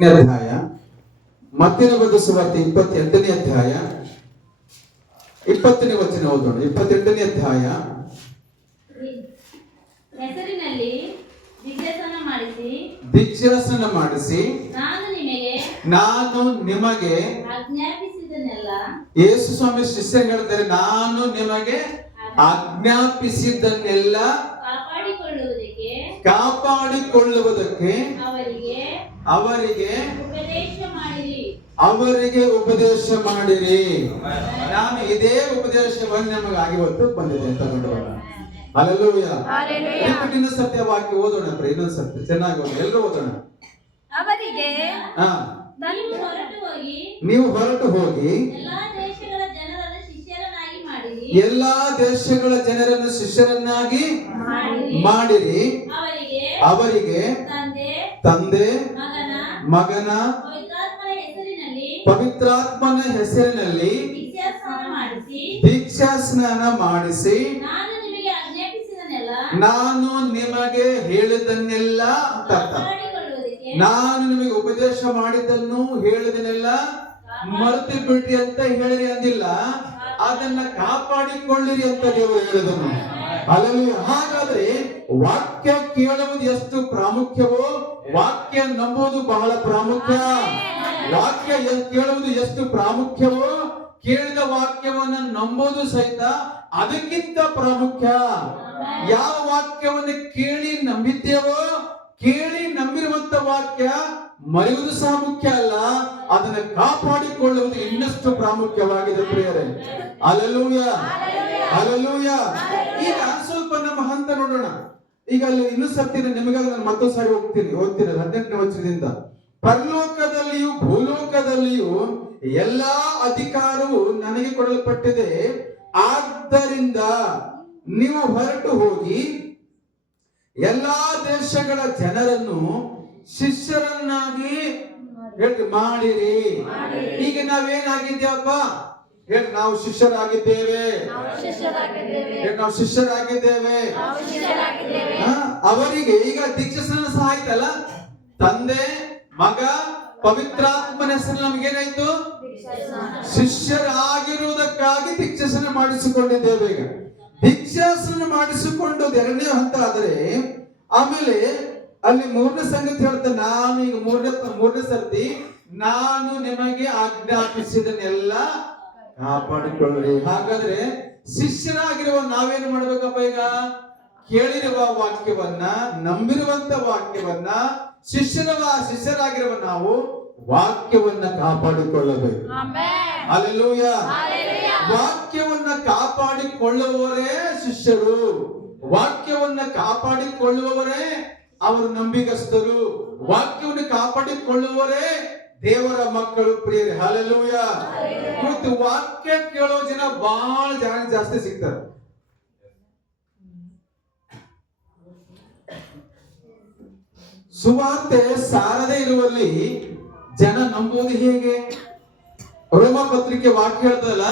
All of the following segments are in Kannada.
ಅಧ್ಯಾಯ ಮತ್ತಿನ ಬರೆದ ಸುವಾರ್ತೆ 28ನೇ ಅಧ್ಯಾಯ 20ನೇ ವಚನ ಓದೋಣ. 28ನೇ ಅಧ್ಯಾಯ. ಹೆಸರಿನಲ್ಲಿ ದಿಗ್ಶಾಸನ ಮಾಡಿಸಿ ನಾನು ನಿಮಗೆ ಆಜ್ಞಾಪಿಸಿದನೆಲ್ಲ ಯೇಸು ಸ್ವಾಮಿ ಶಿಷ್ಯರು ಹೇಳ್ತಾರೆ, ನಾನು ನಿಮಗೆ ಆಜ್ಞಾಪಿಸಿದ್ದನ್ನೆಲ್ಲ ಕಾಪಾಡಿಕೊಳ್ಳುವುದಕ್ಕೆ ಅವರಿಗೆ ಉಪದೇಶ ಮಾಡಿರಿ. ನಾನು ಇದೇ ಉಪದೇಶವನ್ನು ನಮಗಾಗಿ ಇವತ್ತು ಬಂದಿದೆ ತಗೊಂಡು ಹಲ್ಲೆಲೂಯಾ. ಇನ್ನೊಂದು ಸತ್ಯ ವಾಕ್ಯ ಓದೋಣ. ಇನ್ನೊಂದು ಸತ್ಯ ಚೆನ್ನಾಗಿ ಓದೋಣ, ಎಲ್ಲರೂ ಓದೋಣ. ನೀವು ಹೊರಟು ಹೋಗಿ ಎಲ್ಲಾ ದೇಶಗಳ ಜನರನ್ನು ಶಿಷ್ಯರನ್ನಾಗಿ ಮಾಡಿರಿ. ಅವರಿಗೆ ತಂದೆ ಮಗನ ಪವಿತ್ರಾತ್ಮನ ಹೆಸರಿನಲ್ಲಿ ದೀಕ್ಷಾ ಸ್ನಾನ ಮಾಡಿಸಿ ನಾನು ನಿಮಗೆ ಹೇಳಿದ್ದನ್ನೆಲ್ಲ ನಾನು ನಿಮಗೆ ಉಪದೇಶ ಮಾಡಿದ್ದನ್ನು ಹೇಳಿದನೆಲ್ಲ ಮರೆತು ಬಿಟ್ರಿ ಅಂತ ಹೇಳಿರಿ ಅಂದಿಲ್ಲ, ಅದನ್ನ ಕಾಪಾಡಿಕೊಳ್ಳಿರಿ ಅಂತ ದೇವರು ಹೇಳಿದನು. ಅಲ್ಲಿ ಹಾಗಾದ್ರೆ ವಾಕ್ಯ ಕೇಳುವುದು ಎಷ್ಟು ಪ್ರಾಮುಖ್ಯವೋ ವಾಕ್ಯ ನಂಬುವುದು ಬಹಳ ಪ್ರಾಮುಖ್ಯ. ವಾಕ್ಯ ಕೇಳುವುದು ಎಷ್ಟು ಪ್ರಾಮುಖ್ಯವೋ ಕೇಳಿದ ವಾಕ್ಯವನ್ನು ನಂಬೋದು ಸಹಿತ ಅದಕ್ಕಿಂತ ಪ್ರಾಮುಖ್ಯ. ಯಾವ ವಾಕ್ಯವನ್ನು ಕೇಳಿ ನಂಬಿದ್ದೇವೋ, ಕೇಳಿ ನಂಬಿರುವಂತ ವಾಕ್ಯ ಮರೆಯುವುದು ಸಹ ಮುಖ್ಯ ಅಲ್ಲ, ಅದನ್ನು ಕಾಪಾಡಿಕೊಳ್ಳುವುದು ಇನ್ನಷ್ಟು ಪ್ರಾಮುಖ್ಯವಾಗಿದೆ ಪ್ರಿಯರೇ. Hallelujah, hallelujah. ಈಗ ಸ್ವಲ್ಪ ನಮ್ಮ ಹಂತ ನೋಡೋಣ. ಈಗ ಅಲ್ಲಿ ಇನ್ನೂ ಸತ್ಯ ನಿಮಗಾಗಿ ನಾನು ಮತ್ತೊಂದು ಸಾರಿ ಓದ್ತೀನಿ 18ನೇ ವಚನದಿಂದ. ಪರಲೋಕದಲ್ಲಿಯೂ ಭೂಲೋಕದಲ್ಲಿಯೂ ಎಲ್ಲಾ ಅಧಿಕಾರವು ನನಗೆ ಕೊಡಲ್ಪಟ್ಟಿದೆ. ಆದ್ದರಿಂದ ನೀವು ಹೊರಟು ಹೋಗಿ ಎಲ್ಲಾ ದೇಶಗಳ ಜನರನ್ನು ಶಿಷ್ಯರನ್ನಾಗಿ ಮಾಡಿರಿ. ಈಗ ನಾವೇನಾಗಿದ್ದೇವಪ್ಪ ಹೇಳಿ, ನಾವು ಶಿಷ್ಯರಾಗಿದ್ದೇವೆ. ನಾವು ಶಿಷ್ಯರಾಗಿದ್ದೇವೆ. ಅವರಿಗೆ ಈಗ ದೀಕ್ಷಾಸ್ನಾನ ಸಹ ಆಯ್ತಲ್ಲ, ತಂದೆ ಮಗ ಪವಿತ್ರಾತ್ಮನ ಹೆಸರು ನಮಗೇನಾಯ್ತು, ಶಿಷ್ಯರಾಗಿರುವುದಕ್ಕಾಗಿ ದೀಕ್ಷಾಸ್ನಾನ ಮಾಡಿಸಿಕೊಂಡಿದ್ದೇವೆ. ಈಗ ದೀಕ್ಷಾಸ್ನಾನ ಮಾಡಿಸಿಕೊಂಡು ಎರಡನೇ ಹಂತ ಆದರೆ ಆಮೇಲೆ ಅಲ್ಲಿ ಮೂರನೇ ಸಂಗತಿ ಹೇಳ್ತಾರೆ, ನಾನು ಈಗ ಮೂರನೇ ಸರ್ತಿ ನಾನು ನಿಮಗೆ ಆಜ್ಞಾಪಿಸಿದನ್ನೆಲ್ಲ ಕಾಪಾಡಿಕೊಳ್ಳಿ. ಹಾಗಾದ್ರೆ ಶಿಷ್ಯರಾಗಿರುವ ನಾವೇನು ಮಾಡ್ಬೇಕಪ್ಪ? ಈಗ ಕೇಳಿರುವ ವಾಕ್ಯವನ್ನ, ನಂಬಿರುವಂತ ವಾಕ್ಯವನ್ನ, ಶಿಷ್ಯರಾಗಿರುವ ನಾವು ವಾಕ್ಯವನ್ನ ಕಾಪಾಡಿಕೊಳ್ಳಬೇಕು. ಹಲ್ಲೆಲೂಯಾ. ವಾಕ್ಯವನ್ನ ಕಾಪಾಡಿಕೊಳ್ಳುವವರೇ ಶಿಷ್ಯರು. ವಾಕ್ಯವನ್ನ ಕಾಪಾಡಿಕೊಳ್ಳುವವರೇ ಅವರು ನಂಬಿಗಸ್ತರು. ವಾಕ್ಯವನ್ನು ಕಾಪಾಡಿಕೊಳ್ಳುವವರೇ ದೇವರ ಮಕ್ಕಳು ಪ್ರಿಯರೇ. ಹಲ್ಲೆಲೂಯಾ. ಮತ್ತು ವಾಕ್ಯ ಕೇಳೋ ಜನ ಬಹಳ ಜಾಸ್ತಿ ಸಿಗ್ತಾರೆ. ಸುವಾರ್ತೆ ಸಾರದೇ ಇರುವಲ್ಲಿ ಜನ ನಂಬುವುದು ಹೇಗೆ? ರೋಮ ಪತ್ರಿಕೆ ವಾಕ್ಯ ಹೇಳ್ತದಲ್ಲ,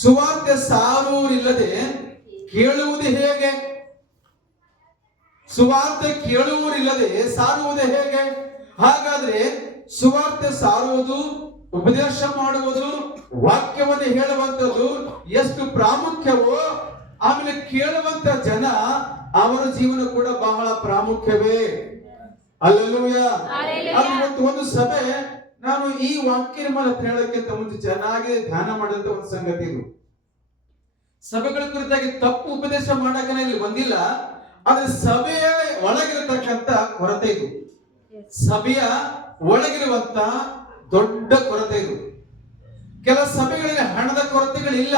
ಸುವಾರ್ತೆ ಸಾರುವರಿಲ್ಲದೆ ಕೇಳುವುದು ಹೇಗೆ? ಸುವಾರ್ತೆ ಕೇಳುವರಿಲ್ಲದೆ ಸಾರುವುದು ಹೇಗೆ? ಹಾಗಾದ್ರೆ ಸುವಾರ್ತೆ ಸಾರುವುದು, ಉಪದೇಶ ಮಾಡುವುದು, ವಾಕ್ಯವನ್ನು ಹೇಳುವಂಥದ್ದು ಎಷ್ಟು ಪ್ರಾಮುಖ್ಯವೋ, ಆಮೇಲೆ ಕೇಳುವಂತ ಜನ ಅವರ ಜೀವನ ಕೂಡ ಬಹಳ ಪ್ರಾಮುಖ್ಯವೇ. ಹಲ್ಲೆಲೂಯಾ. ಇವತ್ತು ಒಂದು ಸಭೆ, ನಾನು ಈ ವಾಕ್ಯ ಮೇಲೆ ಹೇಳಕ್ಕಿಂತ ಮುಂಚೆ ಚೆನ್ನಾಗಿ ಧ್ಯಾನ ಮಾಡಿದಂತ ಒಂದು ಸಂಗತಿ ಇದು. ಸಭೆಗಳ ಕುರಿತಾಗಿ ತಪ್ಪು ಉಪದೇಶ ಮಾಡಕ್ಕೆ ಇಲ್ಲಿ ಬಂದಿಲ್ಲ, ಆದ್ರೆ ಸಭೆಯ ಒಳಗಿರತಕ್ಕಂತ ಕೊರತೆ ಇದು. ಸಭೆಯ ಒಳಗಿರುವಂತ ದೊಡ್ಡ ಕೊರತೆ ಇದು. ಕೆಲ ಸಭೆಗಳಲ್ಲಿ ಹಣದ ಕೊರತೆಗಳಿಲ್ಲ,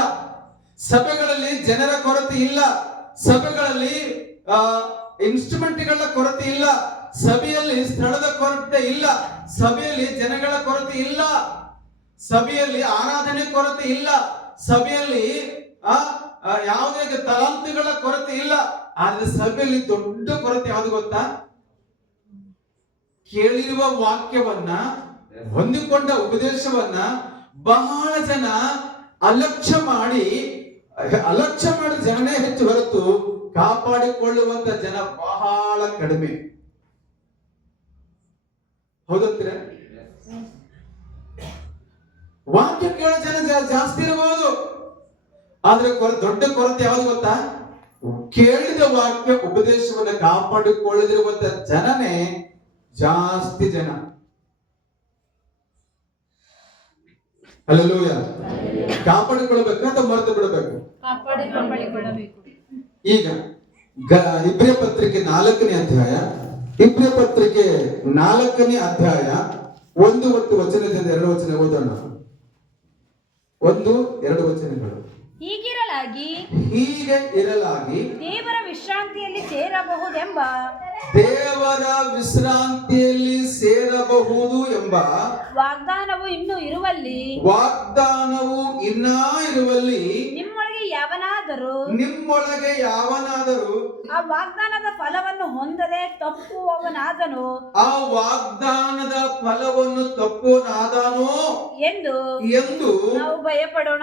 ಸಭೆಗಳಲ್ಲಿ ಜನರ ಕೊರತೆ ಇಲ್ಲ, ಸಭೆಗಳಲ್ಲಿ ಇನ್ಸ್ಟ್ರೂಮೆಂಟ್ಗಳ ಕೊರತೆ ಇಲ್ಲ, ಸಭೆಯಲ್ಲಿ ಸ್ಥಳದ ಕೊರತೆ ಇಲ್ಲ, ಸಭೆಯಲ್ಲಿ ಜನಗಳ ಕೊರತೆ ಇಲ್ಲ, ಸಭೆಯಲ್ಲಿ ಆರಾಧನೆ ಕೊರತೆ ಇಲ್ಲ, ಸಭೆಯಲ್ಲಿ ಯಾವುದೇ ತಲಾಂತುಗಳ ಕೊರತೆ ಇಲ್ಲ. ಆದ್ರೆ ಸಭೆಯಲ್ಲಿ ದೊಡ್ಡ ಕೊರತೆ ಯಾವುದು ಗೊತ್ತಾ? ಕೇಳಿರುವ ವಾಕ್ಯವನ್ನ, ಹೊಂದಿಕೊಂಡ ಉಪದೇಶವನ್ನ ಬಹಳ ಜನ ಅಲಕ್ಷ್ಯ ಮಾಡಿದ ಜನನೇ ಹೆಚ್ಚು ಹೊರತು ಕಾಪಾಡಿಕೊಳ್ಳುವಂತ ಜನ ಬಹಳ ಕಡಿಮೆ. ಹೌದಂತೀರ? ವಾಕ್ಯ ಕೇಳೋ ಜನ ಜಾಸ್ತಿ ಇರಬಹುದು, ಆದ್ರೆ ದೊಡ್ಡ ಕೊರತೆ ಯಾವ್ದು ಗೊತ್ತಾ? ಕೇಳಿದ ವಾಕ್ಯ ಉಪದೇಶವನ್ನ ಕಾಪಾಡಿಕೊಳ್ಳದಿರುವಂತ ಜನನೇ ಜಾಸ್ತಿ ಜನ. ಹಲ್ಲೆಲೂಯ. ಕಾಪಾಡಿಕೊಳ್ಬೇಕು ಅಥವಾ ಮರೆತು ಬಿಡಬೇಕು? ಈಗ ಇಬ್ರಿಯ ಪತ್ರಿಕೆ 4ನೇ ಅಧ್ಯಾಯ, ಇಬ್ರಿಯ ಪತ್ರಿಕೆ 4ನೇ ಅಧ್ಯಾಯ 1 ಮತ್ತು ವಚನದಿಂದ 2 ವಚನ ಓದೋಣ. 1, 2 ವಚನಗಳು. ಹೀಗೆ ಇರಲಾಗಿ ದೇವರ ವಿಶ್ರಾಂತಿಯಲ್ಲಿ ಸೇರಬಹುದು ಎಂಬ ವಾಗ್ದಾನವು ಇನ್ನೂ ಇರುವಲ್ಲಿ ನಿಮ್ಮೊಳಗೆ ಯಾವನಾದರೂ ಆ ವಾಗ್ದಾನದ ಫಲವನ್ನು ಹೊಂದದೆ ತಪ್ಪುವವನಾದನು ಎಂದು ನಾವು ಭಯಪಡೋಣ.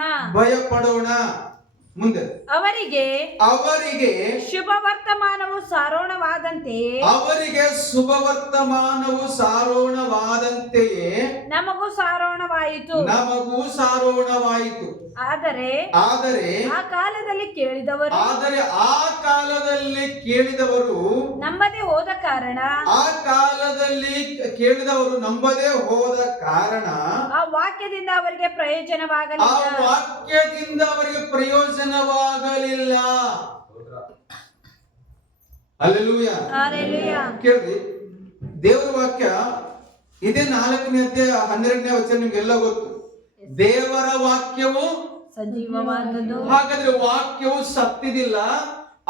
ಮುಂದೆ ಅವರಿಗೆ ಶುಭ ವರ್ತಮಾನವು ಸಾರೋಣವಾದಂತೆಯೇ ನಮಗೂ ಸಾರೋಣವಾಯಿತು. ಆದರೆ ಆ ಕಾಲದಲ್ಲಿ ಕೇಳಿದವರು ನಂಬದೆ ಹೋದ ಕಾರಣ ಆ ವಾಕ್ಯದಿಂದ ಅವರಿಗೆ ಪ್ರಯೋಜನವಾಗಲಿಲ್ಲ. ಹಲ್ಲೆಲೂಯ. ಕೇಳ್ರಿ, ದೇವರ ವಾಕ್ಯ ಇದೇ 4ನೇ ಅಧ್ಯಾಯ 12ನೇ ವಚನ ನಿಮ್ಗೆಲ್ಲ ಗೊತ್ತು. ದೇವರ ವಾಕ್ಯವು ಸಜೀವವಾದದ್ದು. ಹಾಗಾದ್ರೆ ವಾಕ್ಯವು ಸತ್ತಿದಿಲ್ಲ,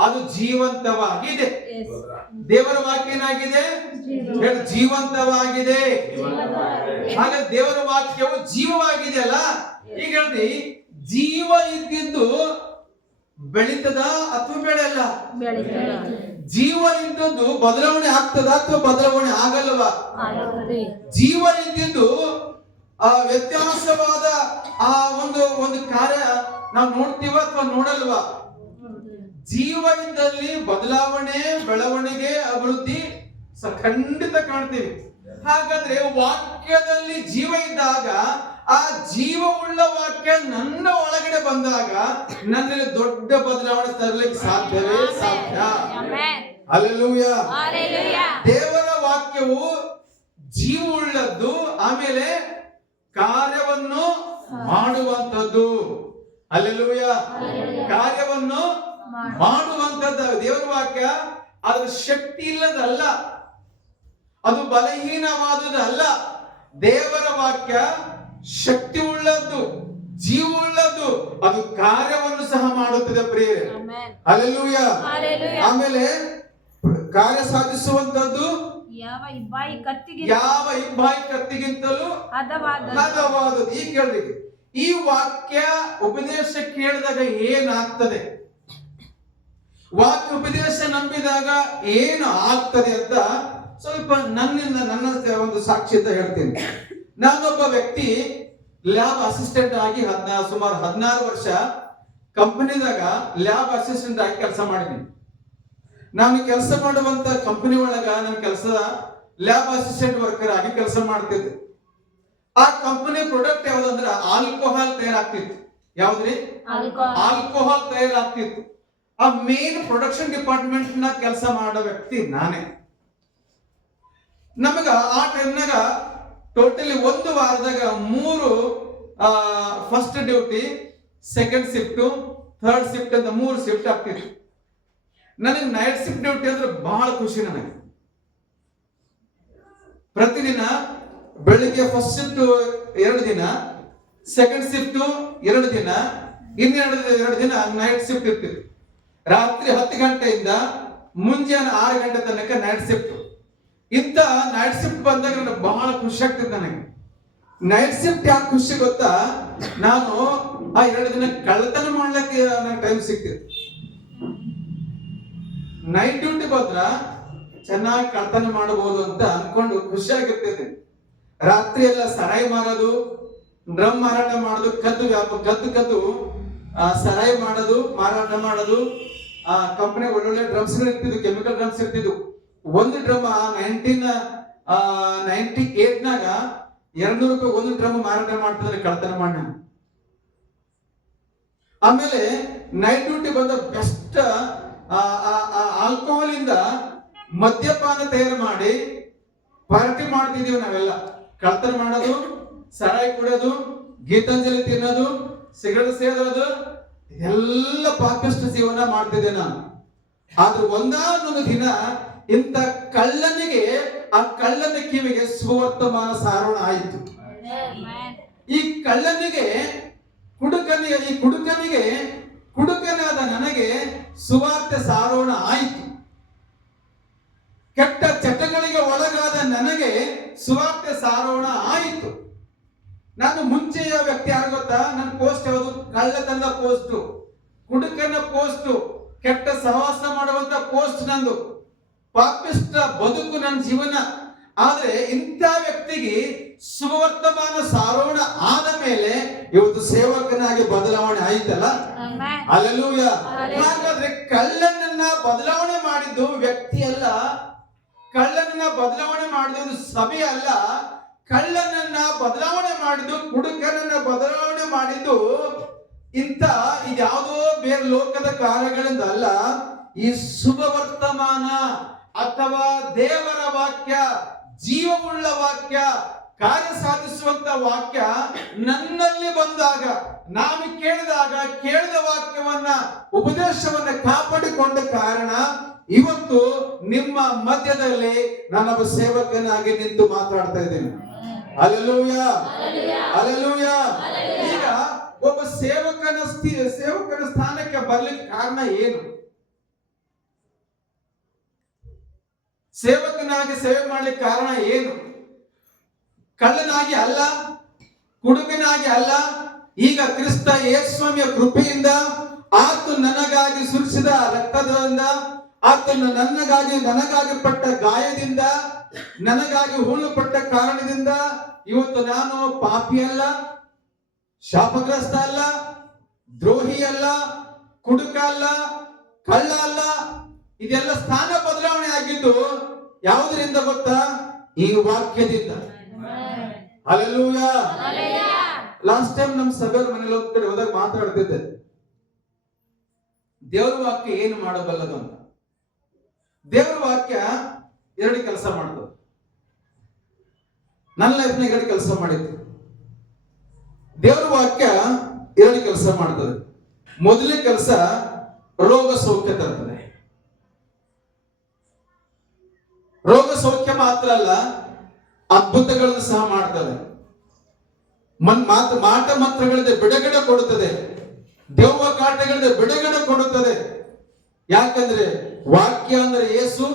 ಅದು ಜೀವಂತವಾಗಿದೆ. ದೇವರ ವಾಕ್ಯ ಏನಾಗಿದೆ? ಜೀವಂತವಾಗಿದೆ. ಹಾಗಾದ್ರೆ ದೇವರ ವಾಕ್ಯವು ಜೀವವಾಗಿದೆ ಅಲ್ಲ. ಈಗ ಹೇಳ್ರಿ, ಜೀವ ಇದ್ದಿದ್ದು ಬೆಳೀತದ ಅಥವಾ ಬೆಳೆಯಲ್ಲ? ಜೀವ ಇದ್ದದ್ದು ಬದಲಾವಣೆ ಆಗ್ತದ ಅಥವಾ ಬದಲಾವಣೆ ಆಗಲ್ವಾ? ಜೀವ ಇದ್ದಿದ್ದು ವ್ಯತ್ಯಾಸವಾದ ಆ ಒಂದು ಕಾರ್ಯ ನಾವು ನೋಡ್ತೀವ ಅಥವಾ ನೋಡಲ್ವಾ? ಜೀವ ಇದ್ದಲ್ಲಿ ಬದಲಾವಣೆ, ಬೆಳವಣಿಗೆ, ಅಭಿವೃದ್ಧಿ ಖಂಡಿತ ಕಾಣ್ತೀವಿ. ಹಾಗಾದ್ರೆ ವಾಕ್ಯದಲ್ಲಿ ಜೀವ ಇದ್ದಾಗ, ಆ ಜೀವವುಳ್ಳ ವಾಕ್ಯ ನನ್ನ ಒಳಗಡೆ ಬಂದಾಗ ನನ್ನಲ್ಲಿ ದೊಡ್ಡ ಬದಲಾವಣೆ ತರಲಿಕ್ಕೆ ಸಾಧ್ಯವೇ ಸಾಧ್ಯ. ಹಲ್ಲೆಲೂಯ. ದೇವರ ವಾಕ್ಯವು ಜೀವವುಳ್ಳದ್ದು, ಆಮೇಲೆ ಕಾರ್ಯವನ್ನು ಮಾಡುವಂತದ್ದು. ಹಲ್ಲೆಲೂಯ. ಕಾರ್ಯವನ್ನು ಮಾಡುವಂತದ್ದು ದೇವರ ವಾಕ್ಯ. ಅದ್ರ ಶಕ್ತಿ ಇಲ್ಲದಲ್ಲ, ಅದು ಬಲಹೀನವಾದುದಲ್ಲ. ದೇವರ ವಾಕ್ಯ ಶಕ್ತಿ ಉಳ್ಳದ್ದು, ಜೀವ ಉಳ್ಳದ್ದು, ಅದು ಕಾರ್ಯವನ್ನು ಸಹ ಮಾಡುತ್ತದೆ ಪ್ರಿಯರೇ. ಹಲ್ಲೆಲೂಯ. ಆಮೇಲೆ ಕಾರ್ಯ ಸಾಧಿಸುವಂತದ್ದು ಯಾವ ಇಬ್ಬಾಯಿ ಕತ್ತಿಗಿಂತಲೂ ಹದವಾದದ್ದು. ಈ ಕೇಳ್ರಿ, ಈ ವಾಕ್ಯ ಉಪದೇಶ ಕೇಳಿದಾಗ ಏನಾಗ್ತದೆ, ವಾಕ್ಯ ಉಪದೇಶ ನಂಬಿದಾಗ ಏನು ಆಗ್ತದೆ ಅಂತ ಸ್ವಲ್ಪ ನನ್ನ ಒಂದು ಸಾಕ್ಷಿಯಿಂದ ಹೇಳ್ತೀನಿ. ನಾನೊಬ್ಬ ವ್ಯಕ್ತಿ ಲ್ಯಾಬ್ ಅಸಿಸ್ಟೆಂಟ್ ಆಗಿ ಸುಮಾರು 16 ವರ್ಷ ಕಂಪನಿದಾಗ ಲ್ಯಾಬ್ ಅಸಿಸ್ಟೆಂಟ್ ಆಗಿ ಕೆಲಸ ಮಾಡಿದ್ದೀನಿ. ನಾನು ಕೆಲಸ ಮಾಡುವಂತ ಕಂಪನಿ ಒಳಗ ನನ್ನ ಕೆಲಸ ಲ್ಯಾಬ್ ಅಸಿಸ್ಟೆಂಟ್ ವರ್ಕರ್ ಆಗಿ ಕೆಲಸ ಮಾಡ್ತಿದ್ದೆ. ಆ ಕಂಪನಿ ಪ್ರಾಡಕ್ಟ್ ಯಾವ್ದಂದ್ರೆ ಆಲ್ಕೋಹಾಲ್ ತಯಾರಾಗ್ತಿತ್ತು. ಯಾವ್ದ್ರಿ? ಆಲ್ಕೋಹಾಲ್ ತಯಾರಾಗ್ತಿತ್ತು. ಆ ಮೇನ್ ಪ್ರೊಡಕ್ಷನ್ ಡಿಪಾರ್ಟ್ಮೆಂಟ್ ನ ಕೆಲಸ ಮಾಡೋ ವ್ಯಕ್ತಿ ನಾನೇ. ನಮಗ ಆ ಟೈಮ್ನಾಗ ಟೋಟಲಿ 1 ವಾರದಾಗ 3 first duty, second shift, third shift ಅಂತ 3 ಶಿಫ್ಟ್ ಆಗ್ತಿತ್ತು. ನನಗೆ ನೈಟ್ ಶಿಫ್ಟ್ ಡ್ಯೂಟಿ ಅಂದ್ರೆ ಬಹಳ ಖುಷಿ. ನನಗೆ ಪ್ರತಿದಿನ ಬೆಳಿಗ್ಗೆ ಫಸ್ಟ್ ಶಿಫ್ಟ್ 2 ದಿನ, ಸೆಕೆಂಡ್ ಶಿಫ್ಟ್ 2 ದಿನ, ಇನ್ನೆರಡು 2 ದಿನ ನೈಟ್ ಶಿಫ್ಟ್ ಇರ್ತಿತ್ತು. ರಾತ್ರಿ 10 ಗಂಟೆಯಿಂದ ಮುಂಜಾನೆ 6 ಗಂಟೆ ತನಕ ನೈಟ್ ಶಿಫ್ಟ್. ಇಂತ ನೈಟ್ ಶಿಫ್ಟ್ ಬಂದಾಗ ನನಗೆ ಬಹಳ ಖುಷಿ ಆಗ್ತಿತ್ತು. ನನಗೆ ನೈಟ್ ಶಿಫ್ಟ್ ಯಾಕೆ ಖುಷಿ ಗೊತ್ತಾ? ನಾನು ಆ 2 ದಿನ ಕಳ್ಳತನ ಮಾಡ್ಲಿಕ್ಕೆ ನನಗೆ ಟೈಮ್ ಸಿಕ್ತಿತ್ತು. ನೈಟ್ ಡ್ಯೂಟಿ ಬಂದ್ರ ಚೆನ್ನಾಗಿ ಕಳ್ಳತನ ಮಾಡಬಹುದು ಅಂತ ಅನ್ಕೊಂಡು ಖುಷಿಯಾಗಿರ್ತಿದ್ದೆ. ರಾತ್ರಿ ಎಲ್ಲ ಸರಾಯಿ ಮಾರೋದು, ಡ್ರಮ್ ಮಾರಾಟ ಮಾಡೋದು, ಕದ್ದು ಸರಾಯಿ ಮಾಡೋದು, ಮಾರಾಟ ಮಾಡೋದು. ಆ ಕಂಪನಿ ಒಳ್ಳೊಳ್ಳೆ ಡ್ರಮ್ಸ್ ಇರ್ತಿದ್ವು, ಕೆಮಿಕಲ್ ಡ್ರಮ್ಸ್ ಇರ್ತಿದ್ವು. ಒಂದು ಡ್ರಮ್ 98ನಾಗ 200 ರೂಪಾಯಿ ಒಂದು ಡ್ರಮ್ ಮಾರಾಟ ಮಾಡ್ತಿದ್ರೆ ಕಳ್ತನ ಮಾಡ. ಆಮೇಲೆ ನೈಟ್ ಡ್ಯೂಟಿ ಬಂದ ಬೆಸ್ಟ್ ಆಲ್ಕೋಹಾಲ್ ಇಂದ ಮದ್ಯಪಾನ ತಯಾರು ಮಾಡಿ ಪಾರ್ಟಿ ಮಾಡ್ತಿದೀವಿ ನಾವೆಲ್ಲ. ಕಳ್ತನ ಮಾಡೋದು, ಸರಾಯಿ ಕುಡಿಯೋದು, ಗೀತಾಂಜಲಿ ತಿನ್ನೋದು, ಸಿಗರೇಟ್ ಸೇದೋದು, ಎಲ್ಲ ಪಾಪಿಷ್ಟ ಜೀವನ ಮಾಡ್ತಿದ್ದೆ ನಾನು. ಆದ್ರೆ ಒಂದಾನೊಂದು ದಿನ ಇಂಥ ಕಳ್ಳನಿಗೆ, ಆ ಕಳ್ಳನ ಕಿವಿಗೆ ಸುವರ್ತಮಾನ ಸಾರೋಣ ಆಯಿತು. ಈ ಕಳ್ಳನಿಗೆ, ಕುಡುಕನಾದ ನನಗೆ ಸುವಾರ್ತೆ ಸಾರೋಣ ಆಯಿತು. ಕೆಟ್ಟ ಚಟಗಳಿಗೆ ಒಳಗಾದ ನನಗೆ ಸುವಾರ್ತೆ ಸಾರೋಣ ಆಯಿತು. ನಾನು ಮುಂಚೆಯ ವ್ಯಕ್ತಿ ಯಾರು ಗೊತ್ತಾ? ನನ್ನ ಪೋಸ್ಟ್ ಯಾವುದು? ಕಳ್ಳತನದ ಪೋಸ್ಟ್, ಕುಡುಕನ ಪೋಸ್ಟ್, ಕೆಟ್ಟ ಸಹವಾಸ ಮಾಡುವಂತ ಪೋಸ್ಟ್ ನಂದು, ಪಾಪಿಷ್ಟ ಬದುಕು ನನ್ನ ಜೀವನ. ಆದ್ರೆ ಇಂಥ ವ್ಯಕ್ತಿಗೆ ಸುವರ್ತಮಾನ ಸಾರೋಣ ಆದ ಮೇಲೆ ಇವತ್ತು ಸೇವಕನಾಗಿ ಬದಲಾವಣೆ ಆಯ್ತಲ್ಲ. ಹಲ್ಲೆಲೂಯಾ. ಹಾಗಾದ್ರೆ ಕಳ್ಳನನ್ನ ಬದಲಾವಣೆ ಮಾಡಿದ್ದು ವ್ಯಕ್ತಿ ಅಲ್ಲ, ಕಳ್ಳನನ್ನ ಬದಲಾವಣೆ ಮಾಡಿದ್ದು ಸಭೆ ಅಲ್ಲ, ಕಳ್ಳನನ್ನ ಬದಲಾವಣೆ ಮಾಡಿದ್ದು, ಕುಡುಕನನ್ನ ಬದಲಾವಣೆ ಮಾಡಿದ್ದು ಇದ್ಯಾವುದೋ ಬೇರೆ ಲೋಕದ ಕಾರ್ಯಗಳಿಂದ ಅಲ್ಲ. ಈ ಶುಭ ವರ್ತಮಾನ ಅಥವಾ ದೇವರ ವಾಕ್ಯ, ಜೀವವುಳ್ಳ ವಾಕ್ಯ, ಕಾರ್ಯ ಸಾಧಿಸುವಂತ ವಾಕ್ಯ ನನ್ನಲ್ಲಿ ಬಂದಾಗ, ನಾನು ಕೇಳಿದ ವಾಕ್ಯವನ್ನ, ಉಪದೇಶವನ್ನ ಕಾಪಾಡಿಕೊಂಡ ಕಾರಣ ಇವತ್ತು ನಿಮ್ಮ ಮಧ್ಯದಲ್ಲಿ ನಾನೊಬ್ಬ ಸೇವಕನಾಗಿ ನಿಂತು ಮಾತಾಡ್ತಾ ಇದ್ದೇನೆ. Hallelujah, hallelujah. ಈಗ ಒಬ್ಬ ಸೇವಕನ ಸ್ಥಾನಕ್ಕೆ ಬರ್ಲಿಕ್ಕೆ ಕಾರಣ ಏನು? ಸೇವಕನಾಗಿ ಸೇವೆ ಮಾಡ್ಲಿಕ್ಕೆ ಕಾರಣ ಏನು? ಕಳ್ಳನಾಗಿ ಅಲ್ಲ, ಕುಡುಕನಾಗಿ ಅಲ್ಲ. ಈಗ ಕ್ರಿಸ್ತ ಯೇಸುವಿನ ಕೃಪೆಯಿಂದ, ಆತ ನನಗಾಗಿ ಸುರಿಸಿದ ರಕ್ತದಿಂದ, ಆತನ ನನಗಾಗಿ ಪಟ್ಟ ಗಾಯದಿಂದ, ನನಗಾಗಿ ಹೂಳು ಪಟ್ಟ ಕಾರಣದಿಂದ ಇವತ್ತು ನಾನು ಪಾಪಿ ಅಲ್ಲ, ಶಾಪಗ್ರಸ್ತ ಅಲ್ಲ, ದ್ರೋಹಿ ಅಲ್ಲ, ಕುಡುಕ ಅಲ್ಲ, ಕಳ್ಳ ಅಲ್ಲ. ಇದೆಲ್ಲ ಸ್ಥಾನ ಬದಲಾವಣೆ ಆಗಿದ್ದು ಯಾವುದರಿಂದ ಗೊತ್ತಾ? ಈ ವಾಕ್ಯದಿಂದ. ಹಲ್ಲೆಲೂಯಾ. ಲಾಸ್ಟ್ ಟೈಮ್ ನಮ್ಮ ಸಭೆಯವ್ರ ಮನೇಲಿ ಹೋದಾಗ ಮಾತಾಡ್ತಿದ್ದೆ, ದೇವರ ವಾಕ್ಯ ಏನು ಮಾಡಬಲ್ಲದು ಅಂತ. ದೇವರ ವಾಕ್ಯ 2 ಕೆಲಸ ಮಾಡ್ತದೆ. ನನ್ನ ಲೈಫ್ನಾಗ 2 ಕೆಲಸ ಮಾಡಿತ್ತು. ದೇವರ ವಾಕ್ಯ 2 ಕೆಲಸ ಮಾಡ್ತದೆ. ಮೊದಲನೇ ಕೆಲಸ ರೋಗ ಸೌಖ್ಯ ತರ್ತದೆ. ರೋಗ ಸೌಖ್ಯ ಮಾತ್ರ ಅಲ್ಲ, ಅದ್ಭುತಗಳನ್ನು ಸಹ ಮಾಡ್ತದೆ. ಮಾಟ ಮಂತ್ರಗಳಿಂದ ಬಿಡುಗಡೆ ಕೊಡುತ್ತದೆ, ದೆವ್ವ ಕಾಟಗಳಿಂದ ಬಿಡುಗಡೆ ಕೊಡುತ್ತದೆ. ಯಾಕಂದ್ರೆ ವಾಕ್ಯ ಅಂದ್ರೆ ಯೇಸು,